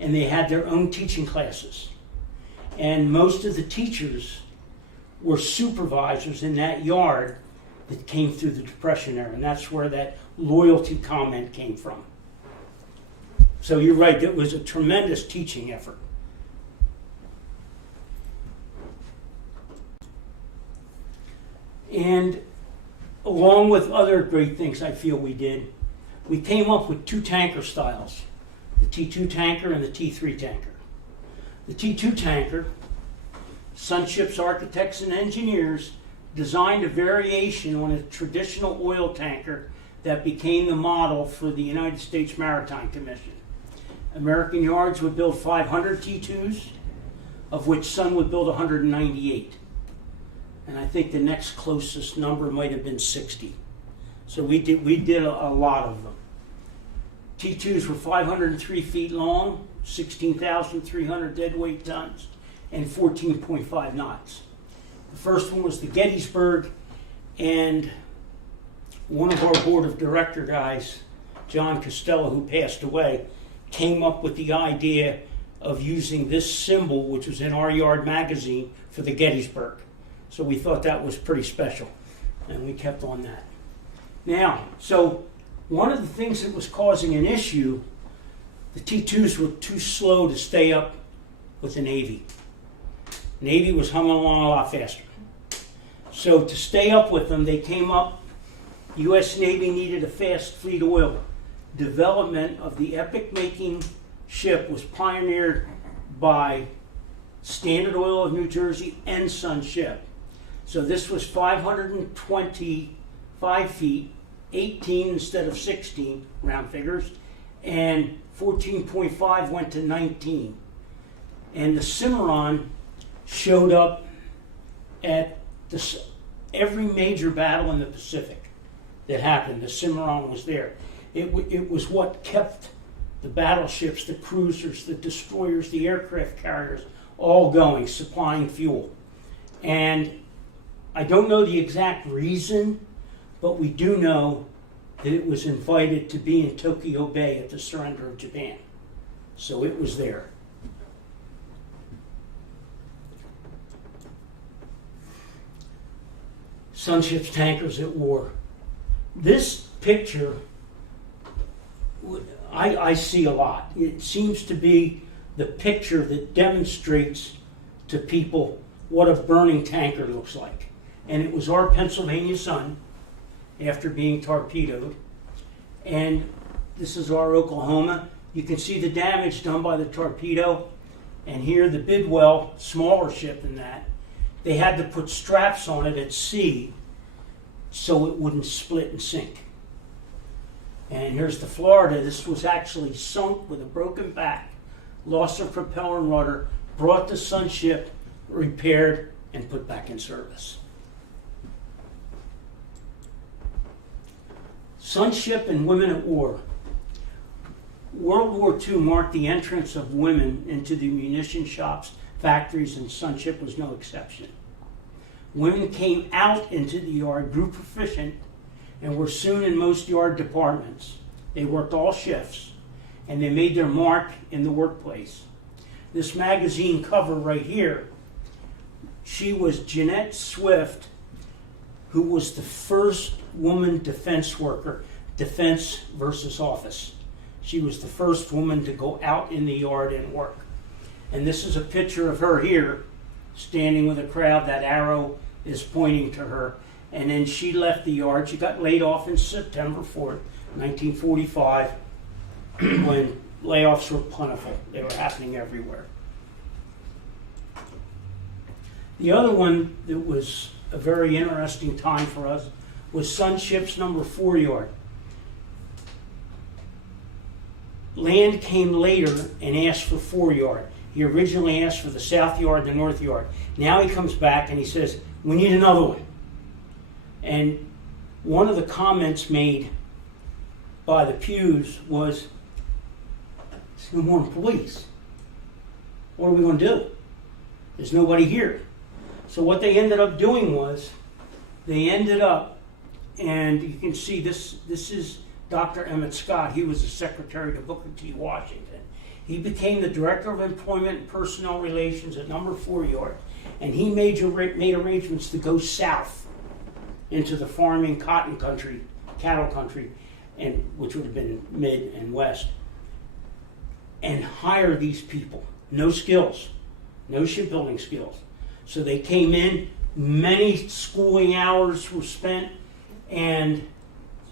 and they had their own teaching classes. And most of the teachers were supervisors in that yard that came through the Depression era, and that's where that loyalty comment came from. So you're right, it was a tremendous teaching effort. And along with other great things I feel we did, we came up with two tanker styles, the T2 tanker and the T3 tanker. The T2 tanker, Sunship's architects and engineers designed a variation on a traditional oil tanker that became the model for the United States Maritime Commission. American yards would build 500 T2s, of which Sun would build 198. And I think the next closest number might have been 60. So we did a lot of them. T2s were 503 feet long, 16,300 deadweight tons, and 14.5 knots. The first one was the Gettysburg, and one of our board of director guys, John Costello, who passed away, came up with the idea of using this symbol, which was in our yard magazine, for the Gettysburg. So we thought that was pretty special, and we kept on that. Now, so one of the things that was causing an issue, the T2s were too slow to stay up with the Navy. Navy was humming along a lot faster. So to stay up with them, they came up, U.S. Navy needed a fast fleet oil. Development of the epic-making ship was pioneered by Standard Oil of New Jersey and Sunship. So this was 525 feet, 18 instead of 16, round figures, and 14.5 went to 19. And the Cimarron showed up at every major battle in the Pacific that happened. The Cimarron was there. It was what kept the battleships, the cruisers, the destroyers, the aircraft carriers all going, supplying fuel. And I don't know the exact reason, but we do know that it was invited to be in Tokyo Bay at the surrender of Japan. So it was there. Sunship's tankers at war. This picture, I see a lot. It seems to be the picture that demonstrates to people what a burning tanker looks like. And it was our Pennsylvania Sun after being torpedoed. And this is our Oklahoma. You can see the damage done by the torpedo. And here the Bidwell, smaller ship than that, they had to put straps on it at sea so it wouldn't split and sink. And here's the Florida. This was actually sunk with a broken back, loss of propeller and rudder, brought to Sunship, repaired, and put back in service. Sunship and women at war. World War II marked the entrance of women into the munition shops, factories, and Sunship was no exception. Women came out into the yard, grew proficient, and were soon in most yard departments. They worked all shifts, and they made their mark in the workplace. This magazine cover right here, she was Jeanette Swift, who was the first woman defense worker, defense versus office. She was the first woman to go out in the yard and work. And this is a picture of her here, standing with a crowd. That arrow is pointing to her. And then she left the yard. She got laid off in September 4th, 1945, when layoffs were plentiful. They were happening everywhere. The other one that was a very interesting time for us was Sunship's number 4 yard. Land came later and asked for 4 yard. He originally asked for the south yard, the north yard. Now he comes back and he says, we need another one. And one of the comments made by the pews was, there's no more employees. What are we going to do? There's nobody here. So what they ended up doing was, they ended up, and you can see this is Dr. Emmett Scott. He was the secretary to Booker T. Washington. He became the Director of Employment and Personnel Relations at number 4 yard, and he made arrangements to go south into the farming cotton country, cattle country, and which would have been mid and west, and hire these people. No skills, no shipbuilding skills. So they came in, many schooling hours were spent, and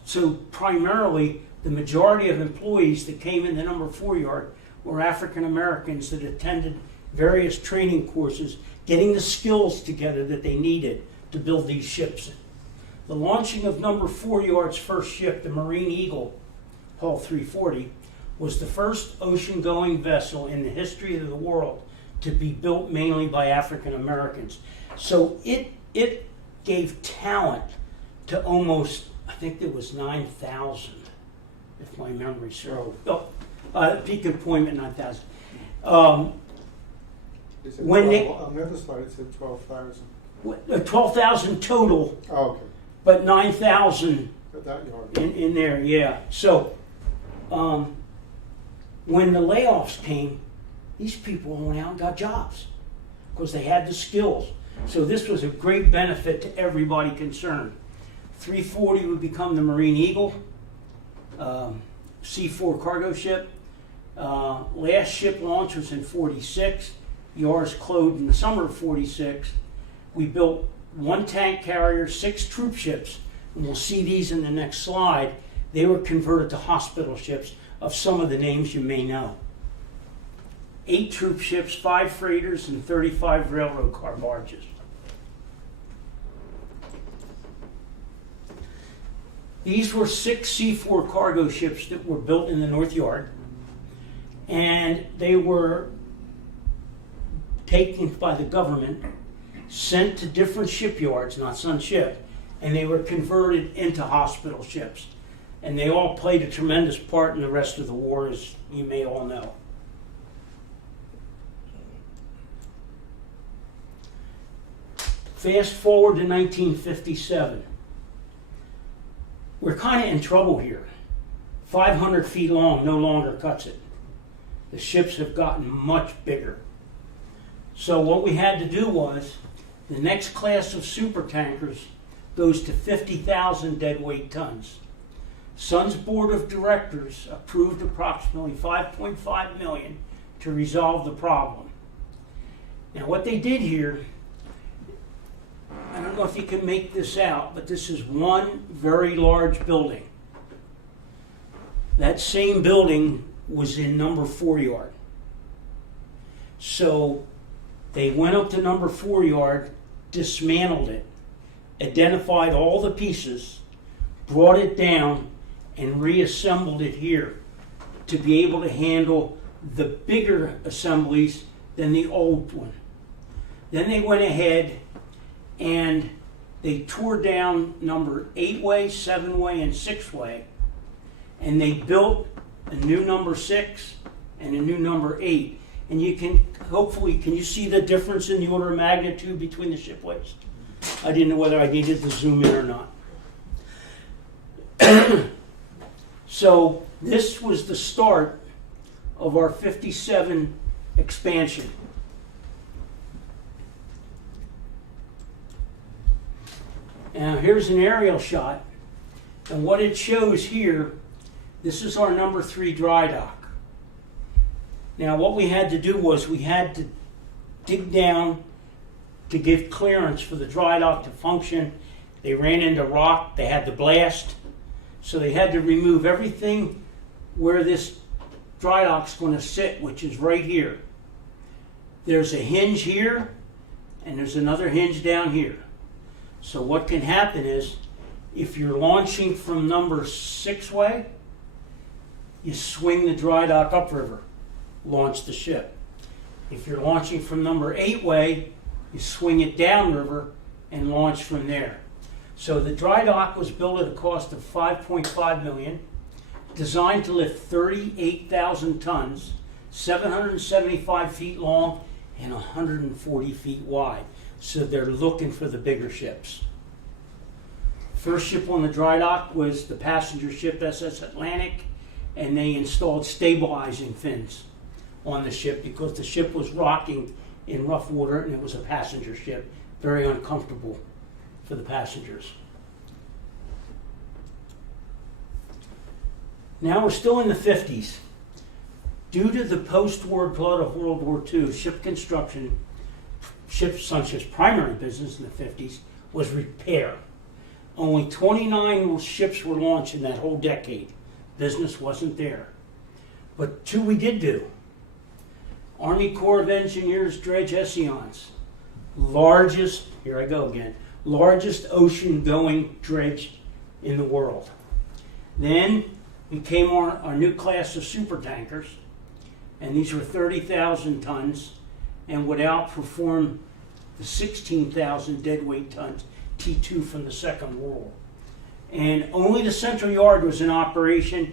so primarily the majority of employees that came in the number 4 yard were African Americans that attended various training courses, getting the skills together that they needed to build these ships. The launching of number 4 yard's first ship, the Marine Eagle, Hull 340, was the first ocean-going vessel in the history of the world to be built mainly by African Americans. So it gave talent to almost, I think there was 9,000, if my memory serves. Peak employment 9,000. Is it When 12? they- On the other slide it said 12,000. 12,000 total, Oh, okay. but 9,000 At that yard. in there, yeah. So when the layoffs came, these people went out and got jobs because they had the skills. So this was a great benefit to everybody concerned. 340 would become the Marine Eagle, C4 cargo ship. Last ship launch was in 46. Yours closed in the summer of 46. We built 1 tank carrier, 6 troop ships, and we'll see these in the next slide. They were converted to hospital ships of some of the names you may know. 8 troop ships, 5 freighters, and 35 railroad car barges. These were 6 C4 cargo ships that were built in the North Yard, and they were taken by the government, sent to different shipyards, not Sun Ship, and they were converted into hospital ships. And they all played a tremendous part in the rest of the war, as you may all know. Fast forward to 1957. We're kind of in trouble here. 500 feet long no longer cuts it. The ships have gotten much bigger. So what we had to do was, the next class of super tankers goes to 50,000 deadweight tons. Sun's board of directors approved approximately $5.5 million to resolve the problem. Now what they did here, I don't know if you can make this out, but this is one very large building. That same building was in number 4 yard. So they went up to number 4 yard, dismantled it, identified all the pieces, brought it down, and reassembled it here to be able to handle the bigger assemblies than the old one. Then they went ahead and they tore down number 8-way, 7-way, and 6-way, and they built a new number 6 and a new number 8. And you can, hopefully, can you see the difference in the order of magnitude between the shipways? I didn't know whether I needed to zoom in or not. So this was the start of our 57 expansion. Now here's an aerial shot, and what it shows here, this is our number 3 dry dock. Now what we had to do was we had to dig down to give clearance for the dry dock to function. They ran into rock, they had to blast, so they had to remove everything where this dry dock's going to sit, which is right here. There's a hinge here, and there's another hinge down here. So what can happen is, if you're launching from number 6-way, you swing the dry dock upriver, launch the ship. If you're launching from number 8-way, you swing it downriver and launch from there. So the dry dock was built at a cost of $5.5 million, designed to lift 38,000 tons, 775 feet long, and 140 feet wide. So they're looking for the bigger ships. First ship on the dry dock was the passenger ship SS Atlantic, and they installed stabilizing fins. on the ship because the ship was rocking in rough water and it was a passenger ship, very uncomfortable for the passengers. Now we're still in the 50s. Due to the post-war glut of World War II, ship construction, Sun Ship's primary business in the 50s was repair. Only 29 ships were launched in that whole decade. Business wasn't there. But two we did do. Army Corps of Engineers dredge Essions. Largest, here I go again, largest ocean-going dredge in the world. Then we came on our new class of supertankers, and these were 30,000 tons and would outperform the 16,000 deadweight tons T2 from the Second World. And only the Central Yard was in operation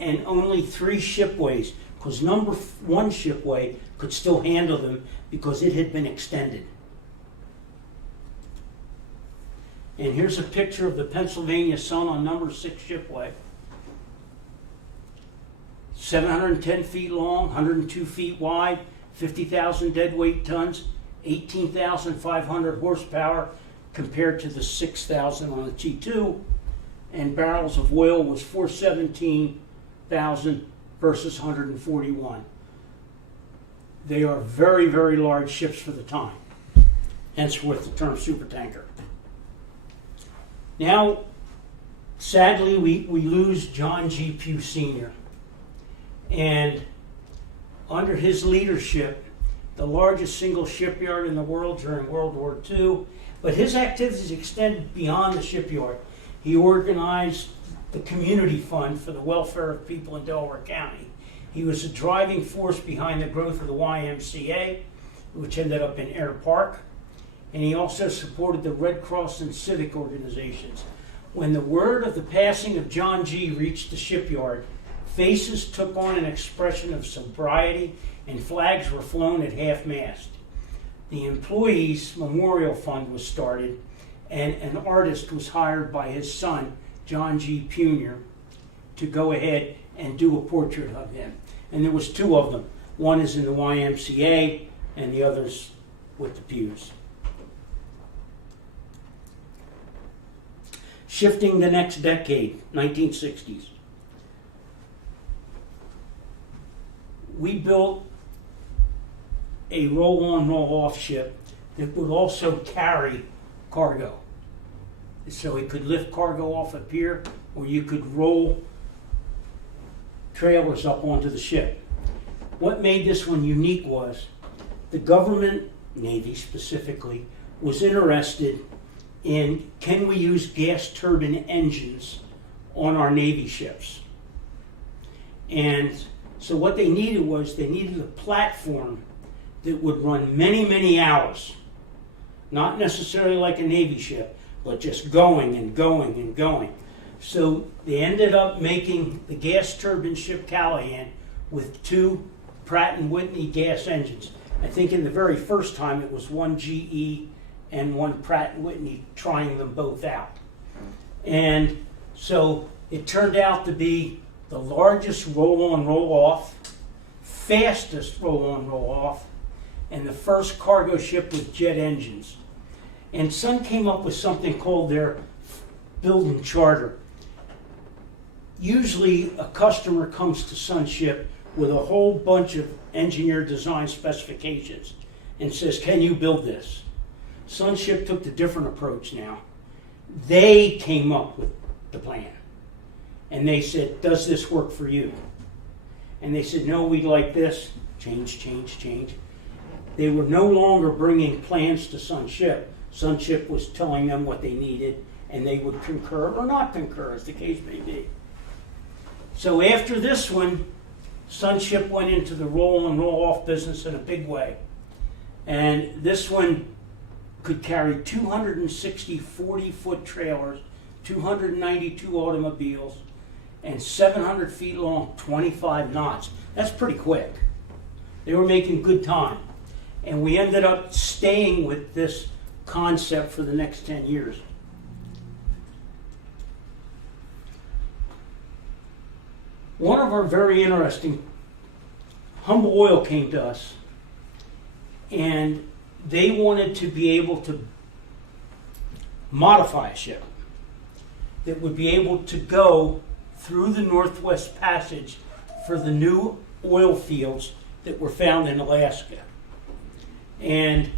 and only 3 shipways, because number 1 shipway could still handle them because it had been extended. And here's a picture of the Pennsylvania Sun on number 6 shipway. 710 feet long, 102 feet wide, 50,000 deadweight tons, 18,500 horsepower compared to the 6,000 on the T2, and barrels of oil was 417,000 versus 141. They are very, very large ships for the time, henceforth the term supertanker. Now, sadly, we lose John G. Pugh Sr., and under his leadership, the largest single shipyard in the world during World War II, but his activities extended beyond the shipyard. He organized the community fund for the welfare of people in Delaware County. He was a driving force behind the growth of the YMCA, which ended up in Air Park, and he also supported the Red Cross and civic organizations. When the word of the passing of John G. reached the shipyard, faces took on an expression of sobriety and flags were flown at half-mast. The Employees Memorial Fund was started, and an artist was hired by his son, John G. Pugh, to go ahead and do a portrait of him. And there was 2 of them. One is in the YMCA and the other's with the Pughs. Shifting the next decade, 1960s. We built a roll-on, roll-off ship that would also carry cargo. So it could lift cargo off a pier, or you could roll trailers up onto the ship. What made this one unique was the government, Navy specifically, was interested in, can we use gas turbine engines on our Navy ships? And so what they needed was, they needed a platform that would run many, many hours. Not necessarily like a Navy ship, but just going and going and going. So they ended up making the gas turbine ship Callahan with 2 Pratt & Whitney gas engines. I think in the very first time it was 1 GE and 1 Pratt & Whitney, trying them both out. And so it turned out to be the largest roll-on, roll-off, fastest roll-on, roll-off, and the first cargo ship with jet engines. And Sun came up with something called their building charter. Usually a customer comes to Sun Ship with a whole bunch of engineer design specifications and says, can you build this? Sun Ship took the different approach now. They came up with the plan. And they said, does this work for you? And they said, no, we'd like this. Change, change, change. They were no longer bringing plans to Sun Ship. Sun Ship was telling them what they needed, and they would concur or not concur, as the case may be. So after this one, Sun Ship went into the roll and roll off business in a big way. And this one could carry 260 40-foot trailers, 292 automobiles, and 700 feet long, 25 knots. That's pretty quick. They were making good time. And we ended up staying with this concept for the next 10 years. One of our very interesting Humble Oil came to us, and they wanted to be able to modify a ship that would be able to go through the Northwest Passage for the new oil fields that were found in Alaska. And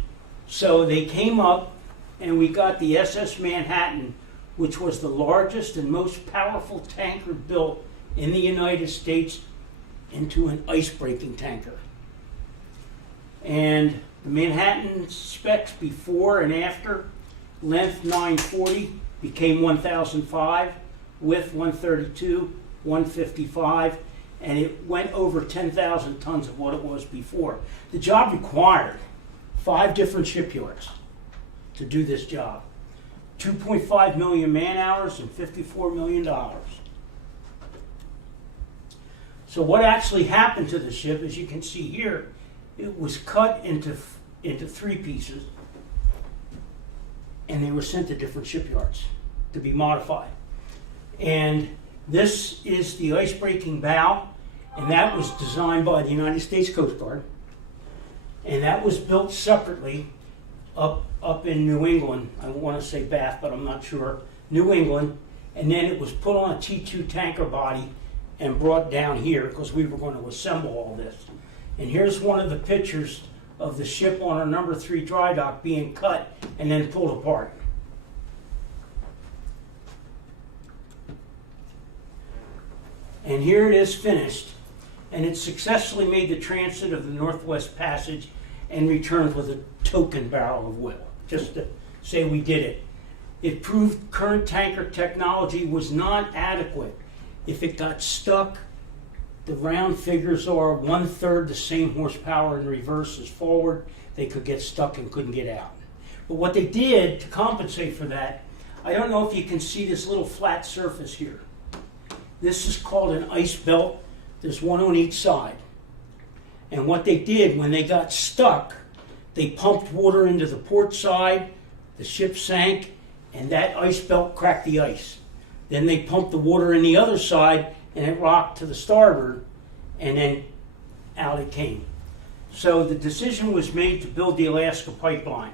so they came up, and we got the SS Manhattan, which was the largest and most powerful tanker built in the United States, into an ice-breaking tanker. And the Manhattan specs before and after: length 940 became 1005, width 132, 155, and it went over 10,000 tons of what it was before. The job required 5 different shipyards to do this job. 2.5 million man hours and $54 million. So what actually happened to the ship, as you can see here, it was cut into 3 pieces, and they were sent to different shipyards to be modified. And this is the ice-breaking bow, and that was designed by the United States Coast Guard, and that was built separately up in New England. I want to say Bath, but I'm not sure. New England, and then it was put on a T2 tanker body and brought down here because we were going to assemble all this. And here's one of the pictures of the ship on our number 3 dry dock being cut and then pulled apart. And here it is finished, and it successfully made the transit of the Northwest Passage and returned with a token barrel of oil, just to say we did it. It proved current tanker technology was not adequate. If it got stuck, the round figures are 1/3 the same horsepower in reverse as forward. They could get stuck and couldn't get out. But what they did to compensate for that, I don't know if you can see this little flat surface here. This is called an ice belt. There's one on each side. And what they did when they got stuck, they pumped water into the port side, the ship sank, and that ice belt cracked the ice. Then they pumped the water in the other side, and it rocked to the starboard, and then out it came. So the decision was made to build the Alaska pipeline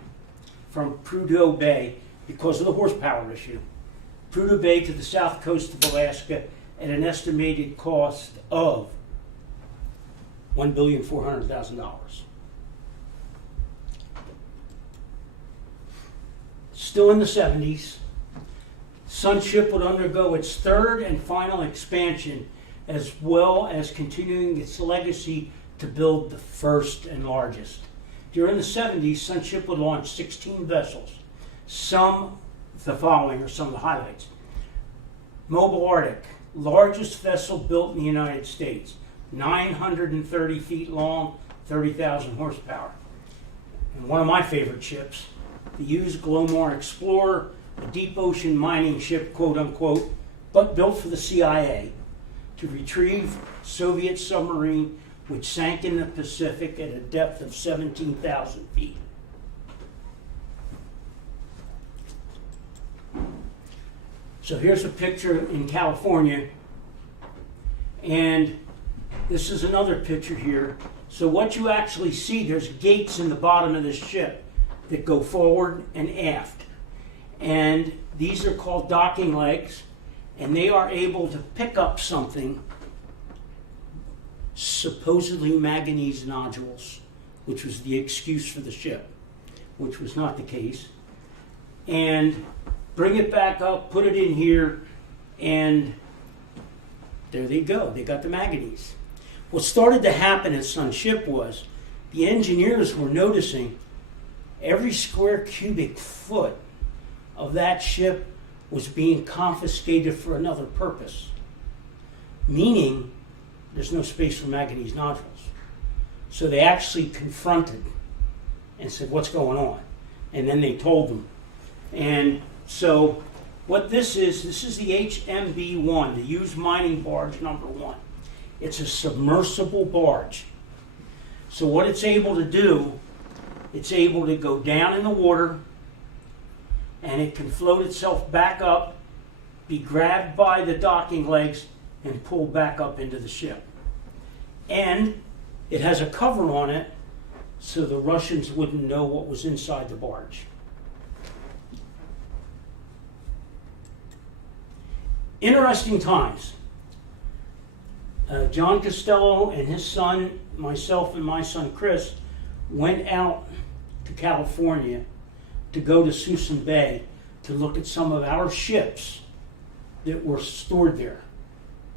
from Prudhoe Bay because of the horsepower issue. Prudhoe Bay to the south coast of Alaska at an estimated cost of $1,400,000. Still in the 70s, Sunship would undergo its 3rd and final expansion, as well as continuing its legacy to build the first and largest. During the 70s, Sunship would launch 16 vessels. The following are some of the highlights. Mobile Arctic, largest vessel built in the United States, 930 feet long, 30,000 horsepower. And one of my favorite ships, the used Glomar Explorer, a deep ocean mining ship, quote unquote, but built for the CIA to retrieve Soviet submarine which sank in the Pacific at a depth of 17,000 feet. So here's a picture in California, and this is another picture here. So what you actually see, there's gates in the bottom of this ship that go forward and aft. And these are called docking legs, and they are able to pick up something, supposedly manganese nodules, which was the excuse for the ship, which was not the case, and bring it back up, put it in here, and there they go. They got the manganese. What started to happen at Sunship was the engineers were noticing every square cubic foot of that ship was being confiscated for another purpose, meaning there's no space for manganese nodules. So they actually confronted and said, what's going on? And then they told them. And so what this is the HMB-1, the used mining barge number 1. It's a submersible barge. So what it's able to do, it's able to go down in the water, and it can float itself back up, be grabbed by the docking legs, and pulled back up into the ship. And It has a cover on it so the Russians wouldn't know what was inside the barge. Interesting times. John Costello and his son, myself and my son Chris, went out to California to go to Suisun Bay to look at some of our ships that were stored there,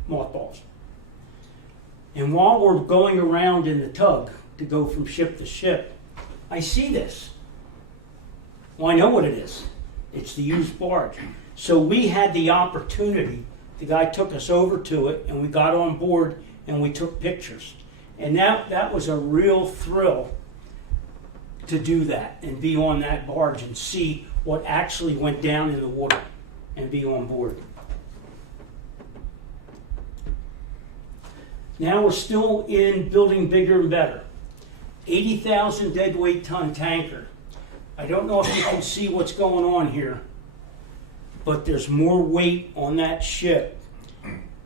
mothballs. And while we're going around in the tug to go from ship to ship, I see this. Well, I know what it is. It's the used barge. So we had the opportunity. The guy took us over to it, and we got on board, and we took pictures. And that was a real thrill to do that and be on that barge and see what actually went down in the water and be on board. Now we're still in building bigger and better. 80,000 deadweight ton tanker. I don't know if you can see what's going on here, but there's more weight on that ship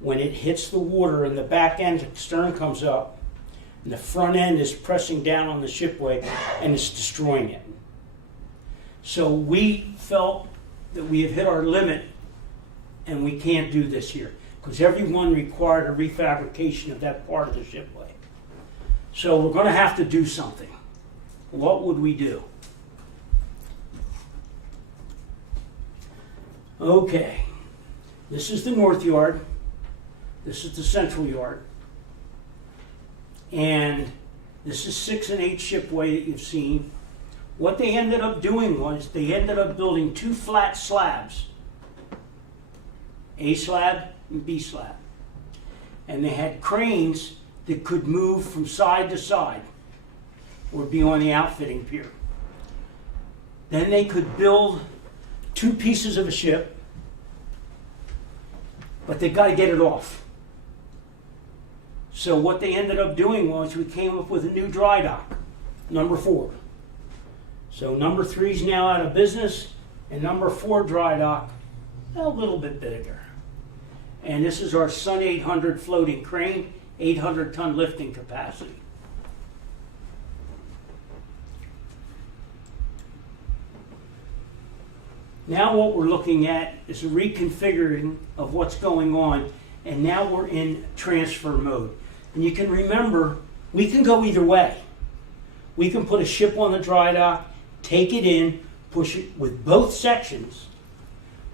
when it hits the water and the back end, the stern comes up, and the front end is pressing down on the shipway and it's destroying it. So we felt that we have hit our limit and we can't do this here because everyone required a refabrication of that part of the shipway. So we're going to have to do something. What would we do? Okay, this is the north yard. This is the central yard. And this is 6 and 8 shipway that you've seen. What they ended up doing was they ended up building 2 flat slabs, A slab and B slab. And they had cranes that could move from side to side or be on the outfitting pier. Then they could build 2 pieces of a ship, but they got to get it off. So what they ended up doing was we came up with a new dry dock, number 4. So number 3 is now out of business, and number 4 dry dock, a little bit bigger. And this is our Sun 800 floating crane, 800 ton lifting capacity. Now what we're looking at is a reconfiguring of what's going on, and now we're in transfer mode. And you can remember, we can go either way. We can put a ship on the dry dock, take it in, push it with both sections.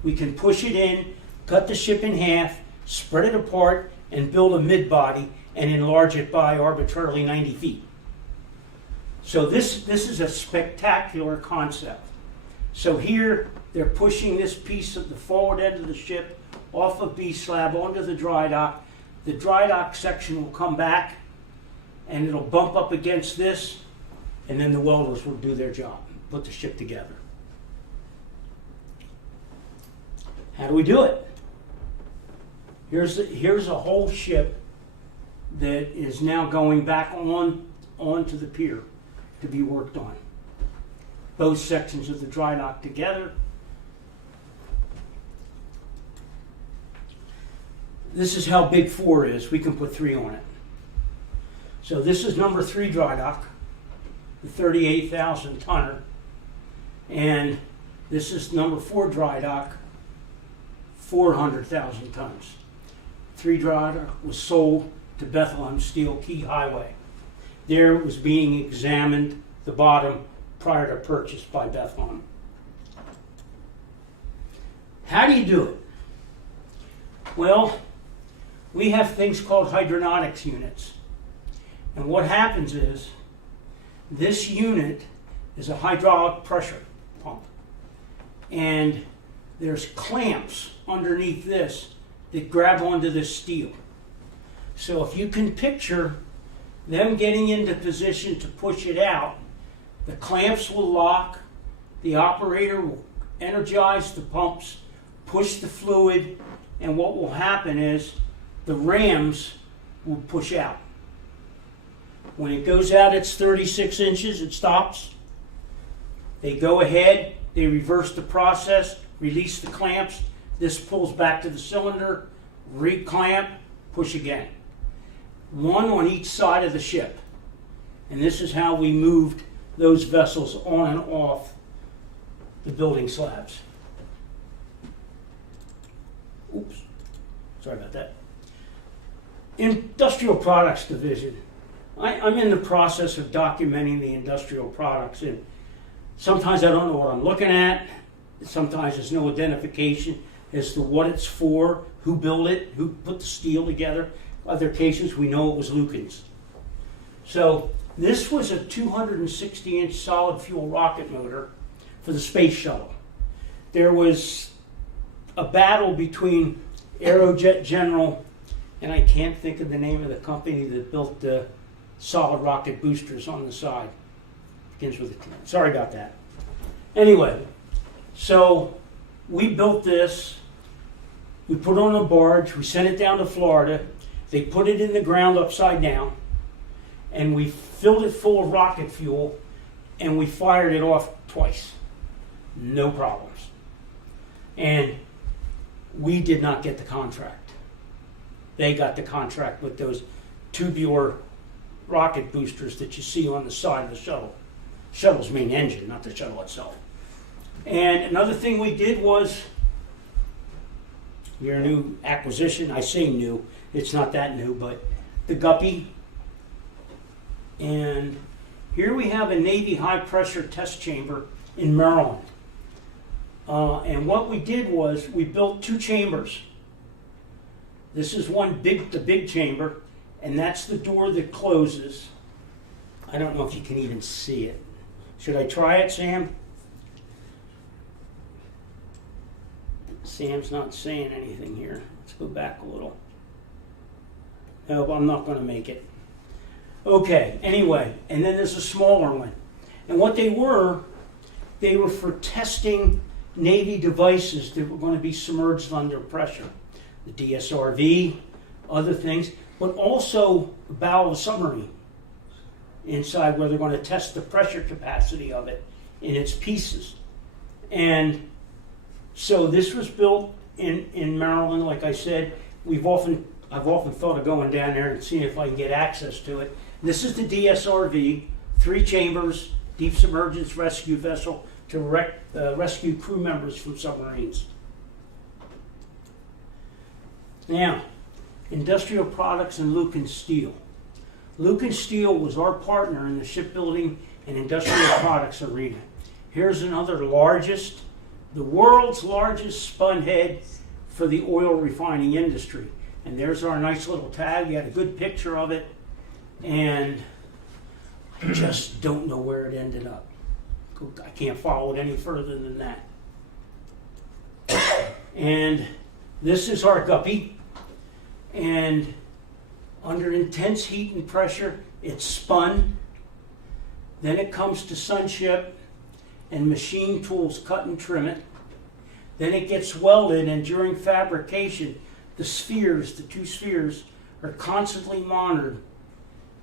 We can push it in, cut the ship in half, spread it apart, and build a mid-body and enlarge it by arbitrarily 90 feet. So this is a spectacular concept. So here, they're pushing this piece of the forward end of the ship off of B slab onto the dry dock. The dry dock section will come back and it'll bump up against this, and then the welders will do their job, put the ship together. How do we do it? Here's a whole ship that is now going back onto the pier to be worked on. Both sections of the dry dock together. This is how big 4 is. We can put 3 on it. So this is number 3 dry dock, the 38,000 tonner. And this is number 4 dry dock, 400,000 tons. 3 dry dock was sold to Bethlehem Steel Key Highway. There it was being examined, the bottom, prior to purchase by Bethlehem. How do you do it? Well, we have things called hydronautics units. And what happens is, this unit is a hydraulic pressure pump. And there's clamps underneath this that grab onto this steel. So if you can picture them getting into position to push it out, the clamps will lock, the operator will energize the pumps, push the fluid, and what will happen is the rams will push out. When it goes out, it's 36 inches, it stops. They go ahead, they reverse the process, release the clamps, this pulls back to the cylinder, reclamp, push again. 1 on each side of the ship. And this is how we moved those vessels on and off the building slabs. Oops, sorry about that. Industrial Products Division. I'm in the process of documenting the industrial products, and sometimes I don't know what I'm looking at. Sometimes there's no identification as to what it's for, who built it, who put the steel together. Other cases, we know it was Lukens. So this was a 260-inch solid fuel rocket motor for the space shuttle. There was a battle between Aerojet General, and I can't think of the name of the company that built the solid rocket boosters on the side. Begins with a T. Sorry about that. Anyway, so we built this. We put it on a barge. We sent it down to Florida. They put it in the ground upside down, and we filled it full of rocket fuel, and we fired it off twice. No problems. And we did not get the contract. They got the contract with those tubular rocket boosters that you see on the side of the shuttle. Shuttle's main engine, not the shuttle itself. And another thing we did was, your new acquisition, I say new, it's not that new, but the Guppy. And here we have a Navy high pressure test chamber in Maryland. And what we did was we built two chambers. This is the big chamber, and that's the door that closes. I don't know if you can even see it. Should I try it, Sam? Sam's not saying anything here. Let's go back a little. Nope, I'm not going to make it. Okay, anyway, and then there's a smaller one. And what they were for testing Navy devices that were going to be submerged under pressure. The DSRV, other things, but also the bow of a submarine inside where they're going to test the pressure capacity of it in its pieces. And so this was built in Maryland, like I said. I've often thought of going down there and seeing if I can get access to it. This is the DSRV, 3 chambers, deep submergence rescue vessel to rescue crew members from submarines. Now, Industrial Products and Lukens Steel. Lukens Steel was our partner in the shipbuilding and industrial products arena. Here's another the world's largest spun head for the oil refining industry. And there's our nice little tag. We had a good picture of it. And I just don't know where it ended up. I can't follow it any further than that. And this is our Guppy. And under intense heat and pressure, it's spun. Then it comes to sunship, and machine tools cut and trim it. Then it gets welded, and during fabrication, the 2 spheres, are constantly monitored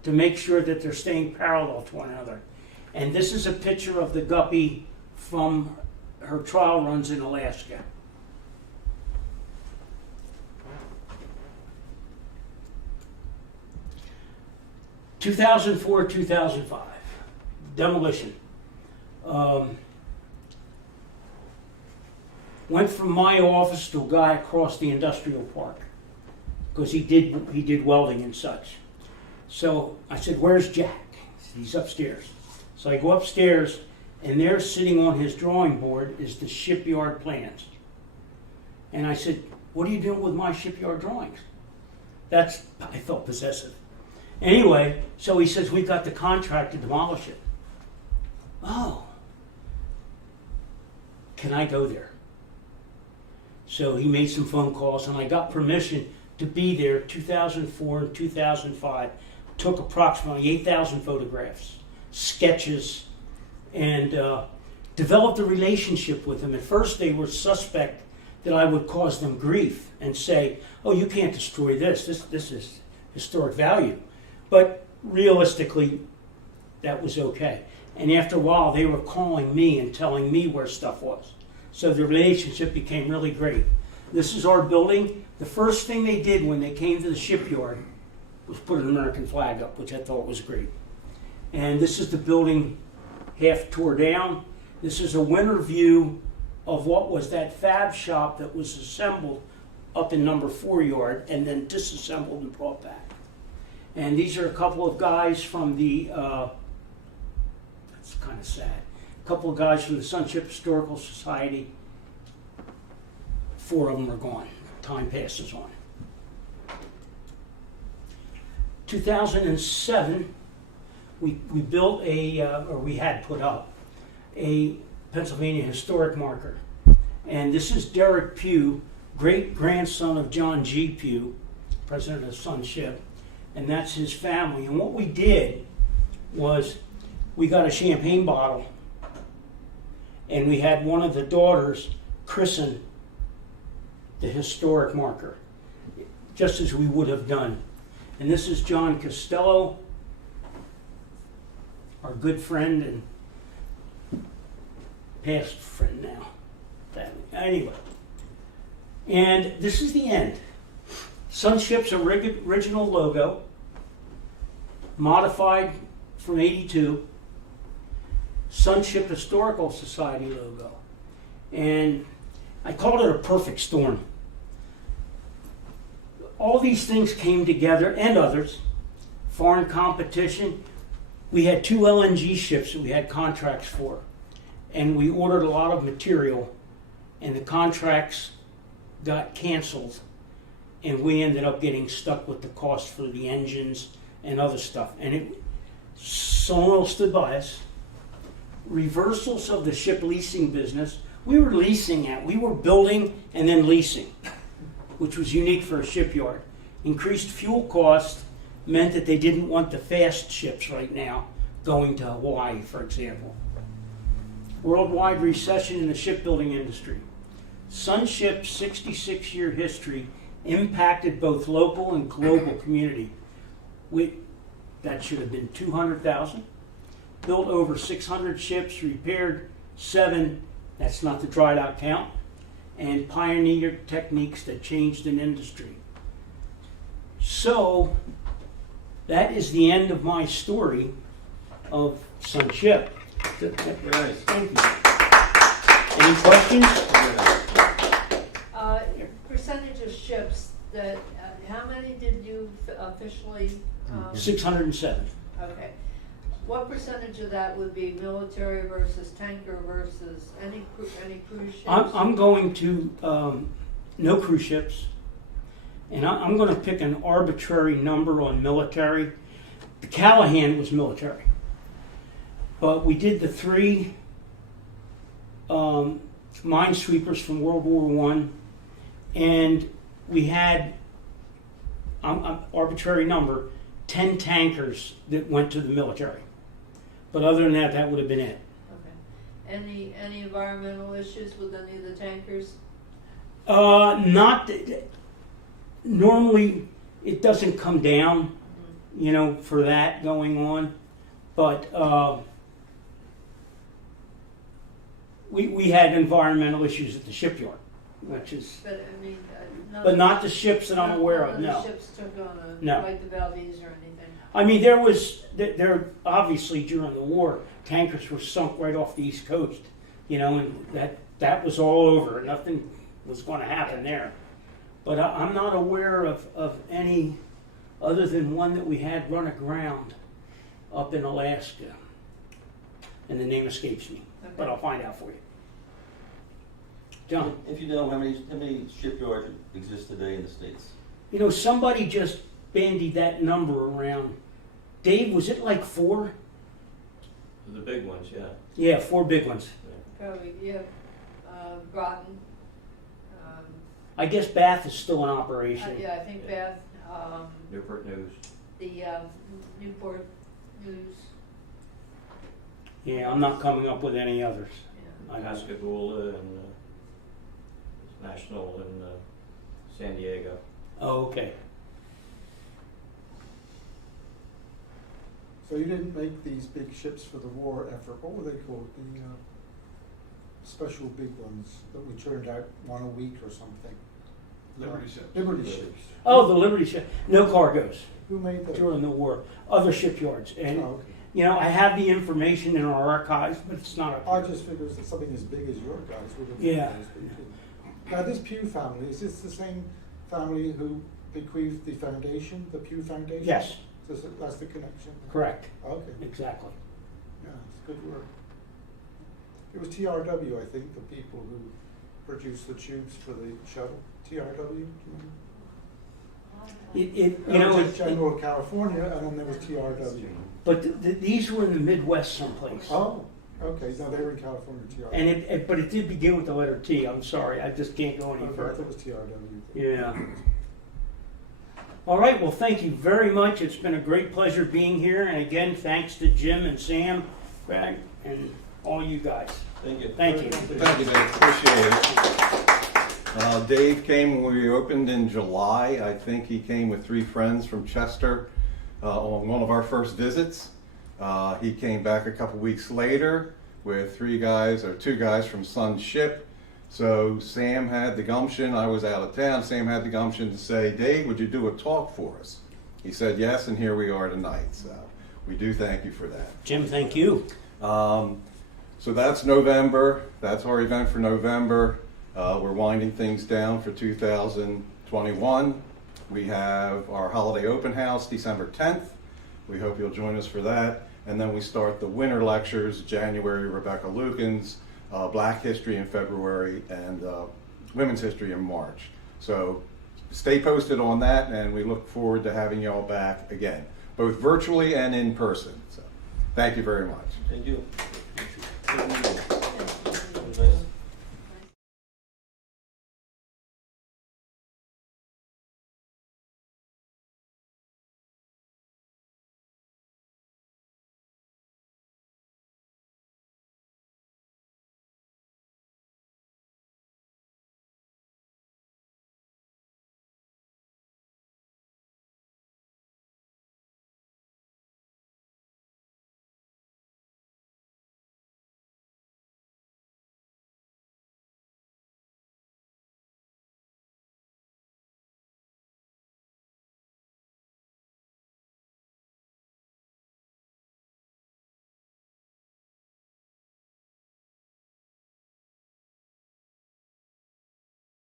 to make sure that they're staying parallel to one another. And this is a picture of the Guppy from her trial runs in Alaska. (2004, 2005), Demolition. Went from my office to a guy across the industrial park because he did welding and such. So I said, "Where's Jack?" He's upstairs. So I go upstairs, and there sitting on his drawing board is the shipyard plans. And I said, "What are you doing with my shipyard drawings?" I felt possessive. Anyway, so he says, "We got the contract to demolish it." Oh, can I go there? So he made some phone calls, and I got permission to be there 2004 and 2005. Took approximately 8,000 photographs, sketches, and developed a relationship with them. At first, they were suspect that I would cause them grief and say, "Oh, you can't destroy this. This is historic value." But realistically, that was okay. And after a while, they were calling me and telling me where stuff was. So the relationship became really great. This is our building. The first thing they did when they came to the shipyard was put an American flag up, which I thought was great. And this is the building half tore down. This is a winter view of what was that fab shop that was assembled up in number 4 yard and then disassembled and brought back. And these are a couple of guys from the, that's kind of sad, a couple of guys from the Sunship Historical Society. 4 of them are gone. Time passes on. 2007, we built or we had put up a Pennsylvania historic marker. And this is Derek Pugh, great-grandson of John G. Pugh, president of Sunship, and that's his family. And what we did was we got a champagne bottle, and we had one of the daughters christen the historic marker, just as we would have done. And this is John Costello, our good friend and past friend now. Anyway, and this is the end. Sunship's original logo, modified from '82, Sunship Historical Society logo. And I called it a perfect storm. All these things came together, and others. Foreign competition. We had 2 LNG ships that we had contracts for. And we ordered a lot of material, and the contracts got canceled. And we ended up getting stuck with the cost for the engines and other stuff. And someone else stood by us. Reversals of the ship leasing business. We were leasing at. We were building and then leasing, which was unique for a shipyard. Increased fuel cost meant that they didn't want the fast ships right now going to Hawaii, for example. Worldwide recession in the shipbuilding industry. Sunship's 66-year history impacted both local and global community. That should have been 200,000. Built over 600 ships, repaired 7, that's not the dry dock count, and pioneered techniques that changed an industry. So, that is the end of my story of Sunship. Very nice. Thank you. Any questions? Percentage of ships that, how many did you officially? 607. Okay. What percentage of that would be military versus tanker versus any cruise ships? I'm going to no cruise ships, and I'm going to pick an arbitrary number on military. The Callahan was military, but we did the 3 minesweepers from World War I, and we had arbitrary number 10 tankers that went to the military. But other than that, that would have been it. Okay. Any environmental issues with any of the tankers? Not normally. It doesn't come down, for that going on. But we had environmental issues at the shipyard, which is. But I mean, But not the ships that I'm aware of. None No. of the ships took on No. like the Valdez or anything. I mean, there obviously during the war, tankers were sunk right off the East Coast, and that was all over. Nothing was going to happen there. But I'm not aware of any other than one that we had run aground up in Alaska, and the name escapes me. Okay. But I'll find out for you. John, If you know how many shipyards exist today in the States? somebody just bandied that number around. Dave, was it like 4? The big ones, yeah. Yeah, 4 big ones. Probably, yeah. Groton. I guess Bath is still in operation. Yeah, I think Bath. Newport News. The Newport News. Yeah, I'm not coming up with any others. Yeah. I got it. Pascagoula and National in San Diego. Oh, okay. So you didn't make these big ships for the war effort. What were they called? The special big ones that we turned out one a week or something. Liberty ships. Liberty ships. Oh, the Liberty ship. No cargoes Who made those? during the war. Other shipyards. And Oh, okay. You know, I have the information in our archives, but it's not I up here. just figured that something as big as your guys would have. Yeah. Now, this Pew family, is this the same family who bequeathed the foundation, the Pew Foundation? Yes, That's the connection? correct, Okay, exactly. yeah, it's good work. It was TRW, I think, the people who produced the tubes for the shuttle. TRW, do you remember? You know, Just General California, and then there was TRW. but these were in the Midwest someplace. Oh, okay, no, they were in California, TRW. And but it did begin with the letter T. I'm sorry, I just can't go any Okay, I further. thought it was TRW. Yeah. All right, well, thank you very much. It's been a great pleasure being here. And again, thanks to Jim and Sam, Greg, and all you guys. Thank you. Thank you. Thank you, Dave. Appreciate it. Dave came when we opened in July. I think he came with 3 friends from Chester on one of our first visits. He came back a couple weeks later with 2 guys from Sun Ship. So Sam had the gumption. I was out of town. Sam had the gumption to say, Dave, would you do a talk for us? He said yes, and here we are tonight. So we do thank you for that. Jim, thank you. So that's November. That's our event for November. We're winding things down for 2021. We have our holiday open house December 10th. We hope you'll join us for that. And then we start the winter lectures, January, Rebecca Lukens, Black History in February, and Women's History in March. So stay posted on that, and we look forward to having you all back again, both virtually and in person. So thank you very much. Thank you.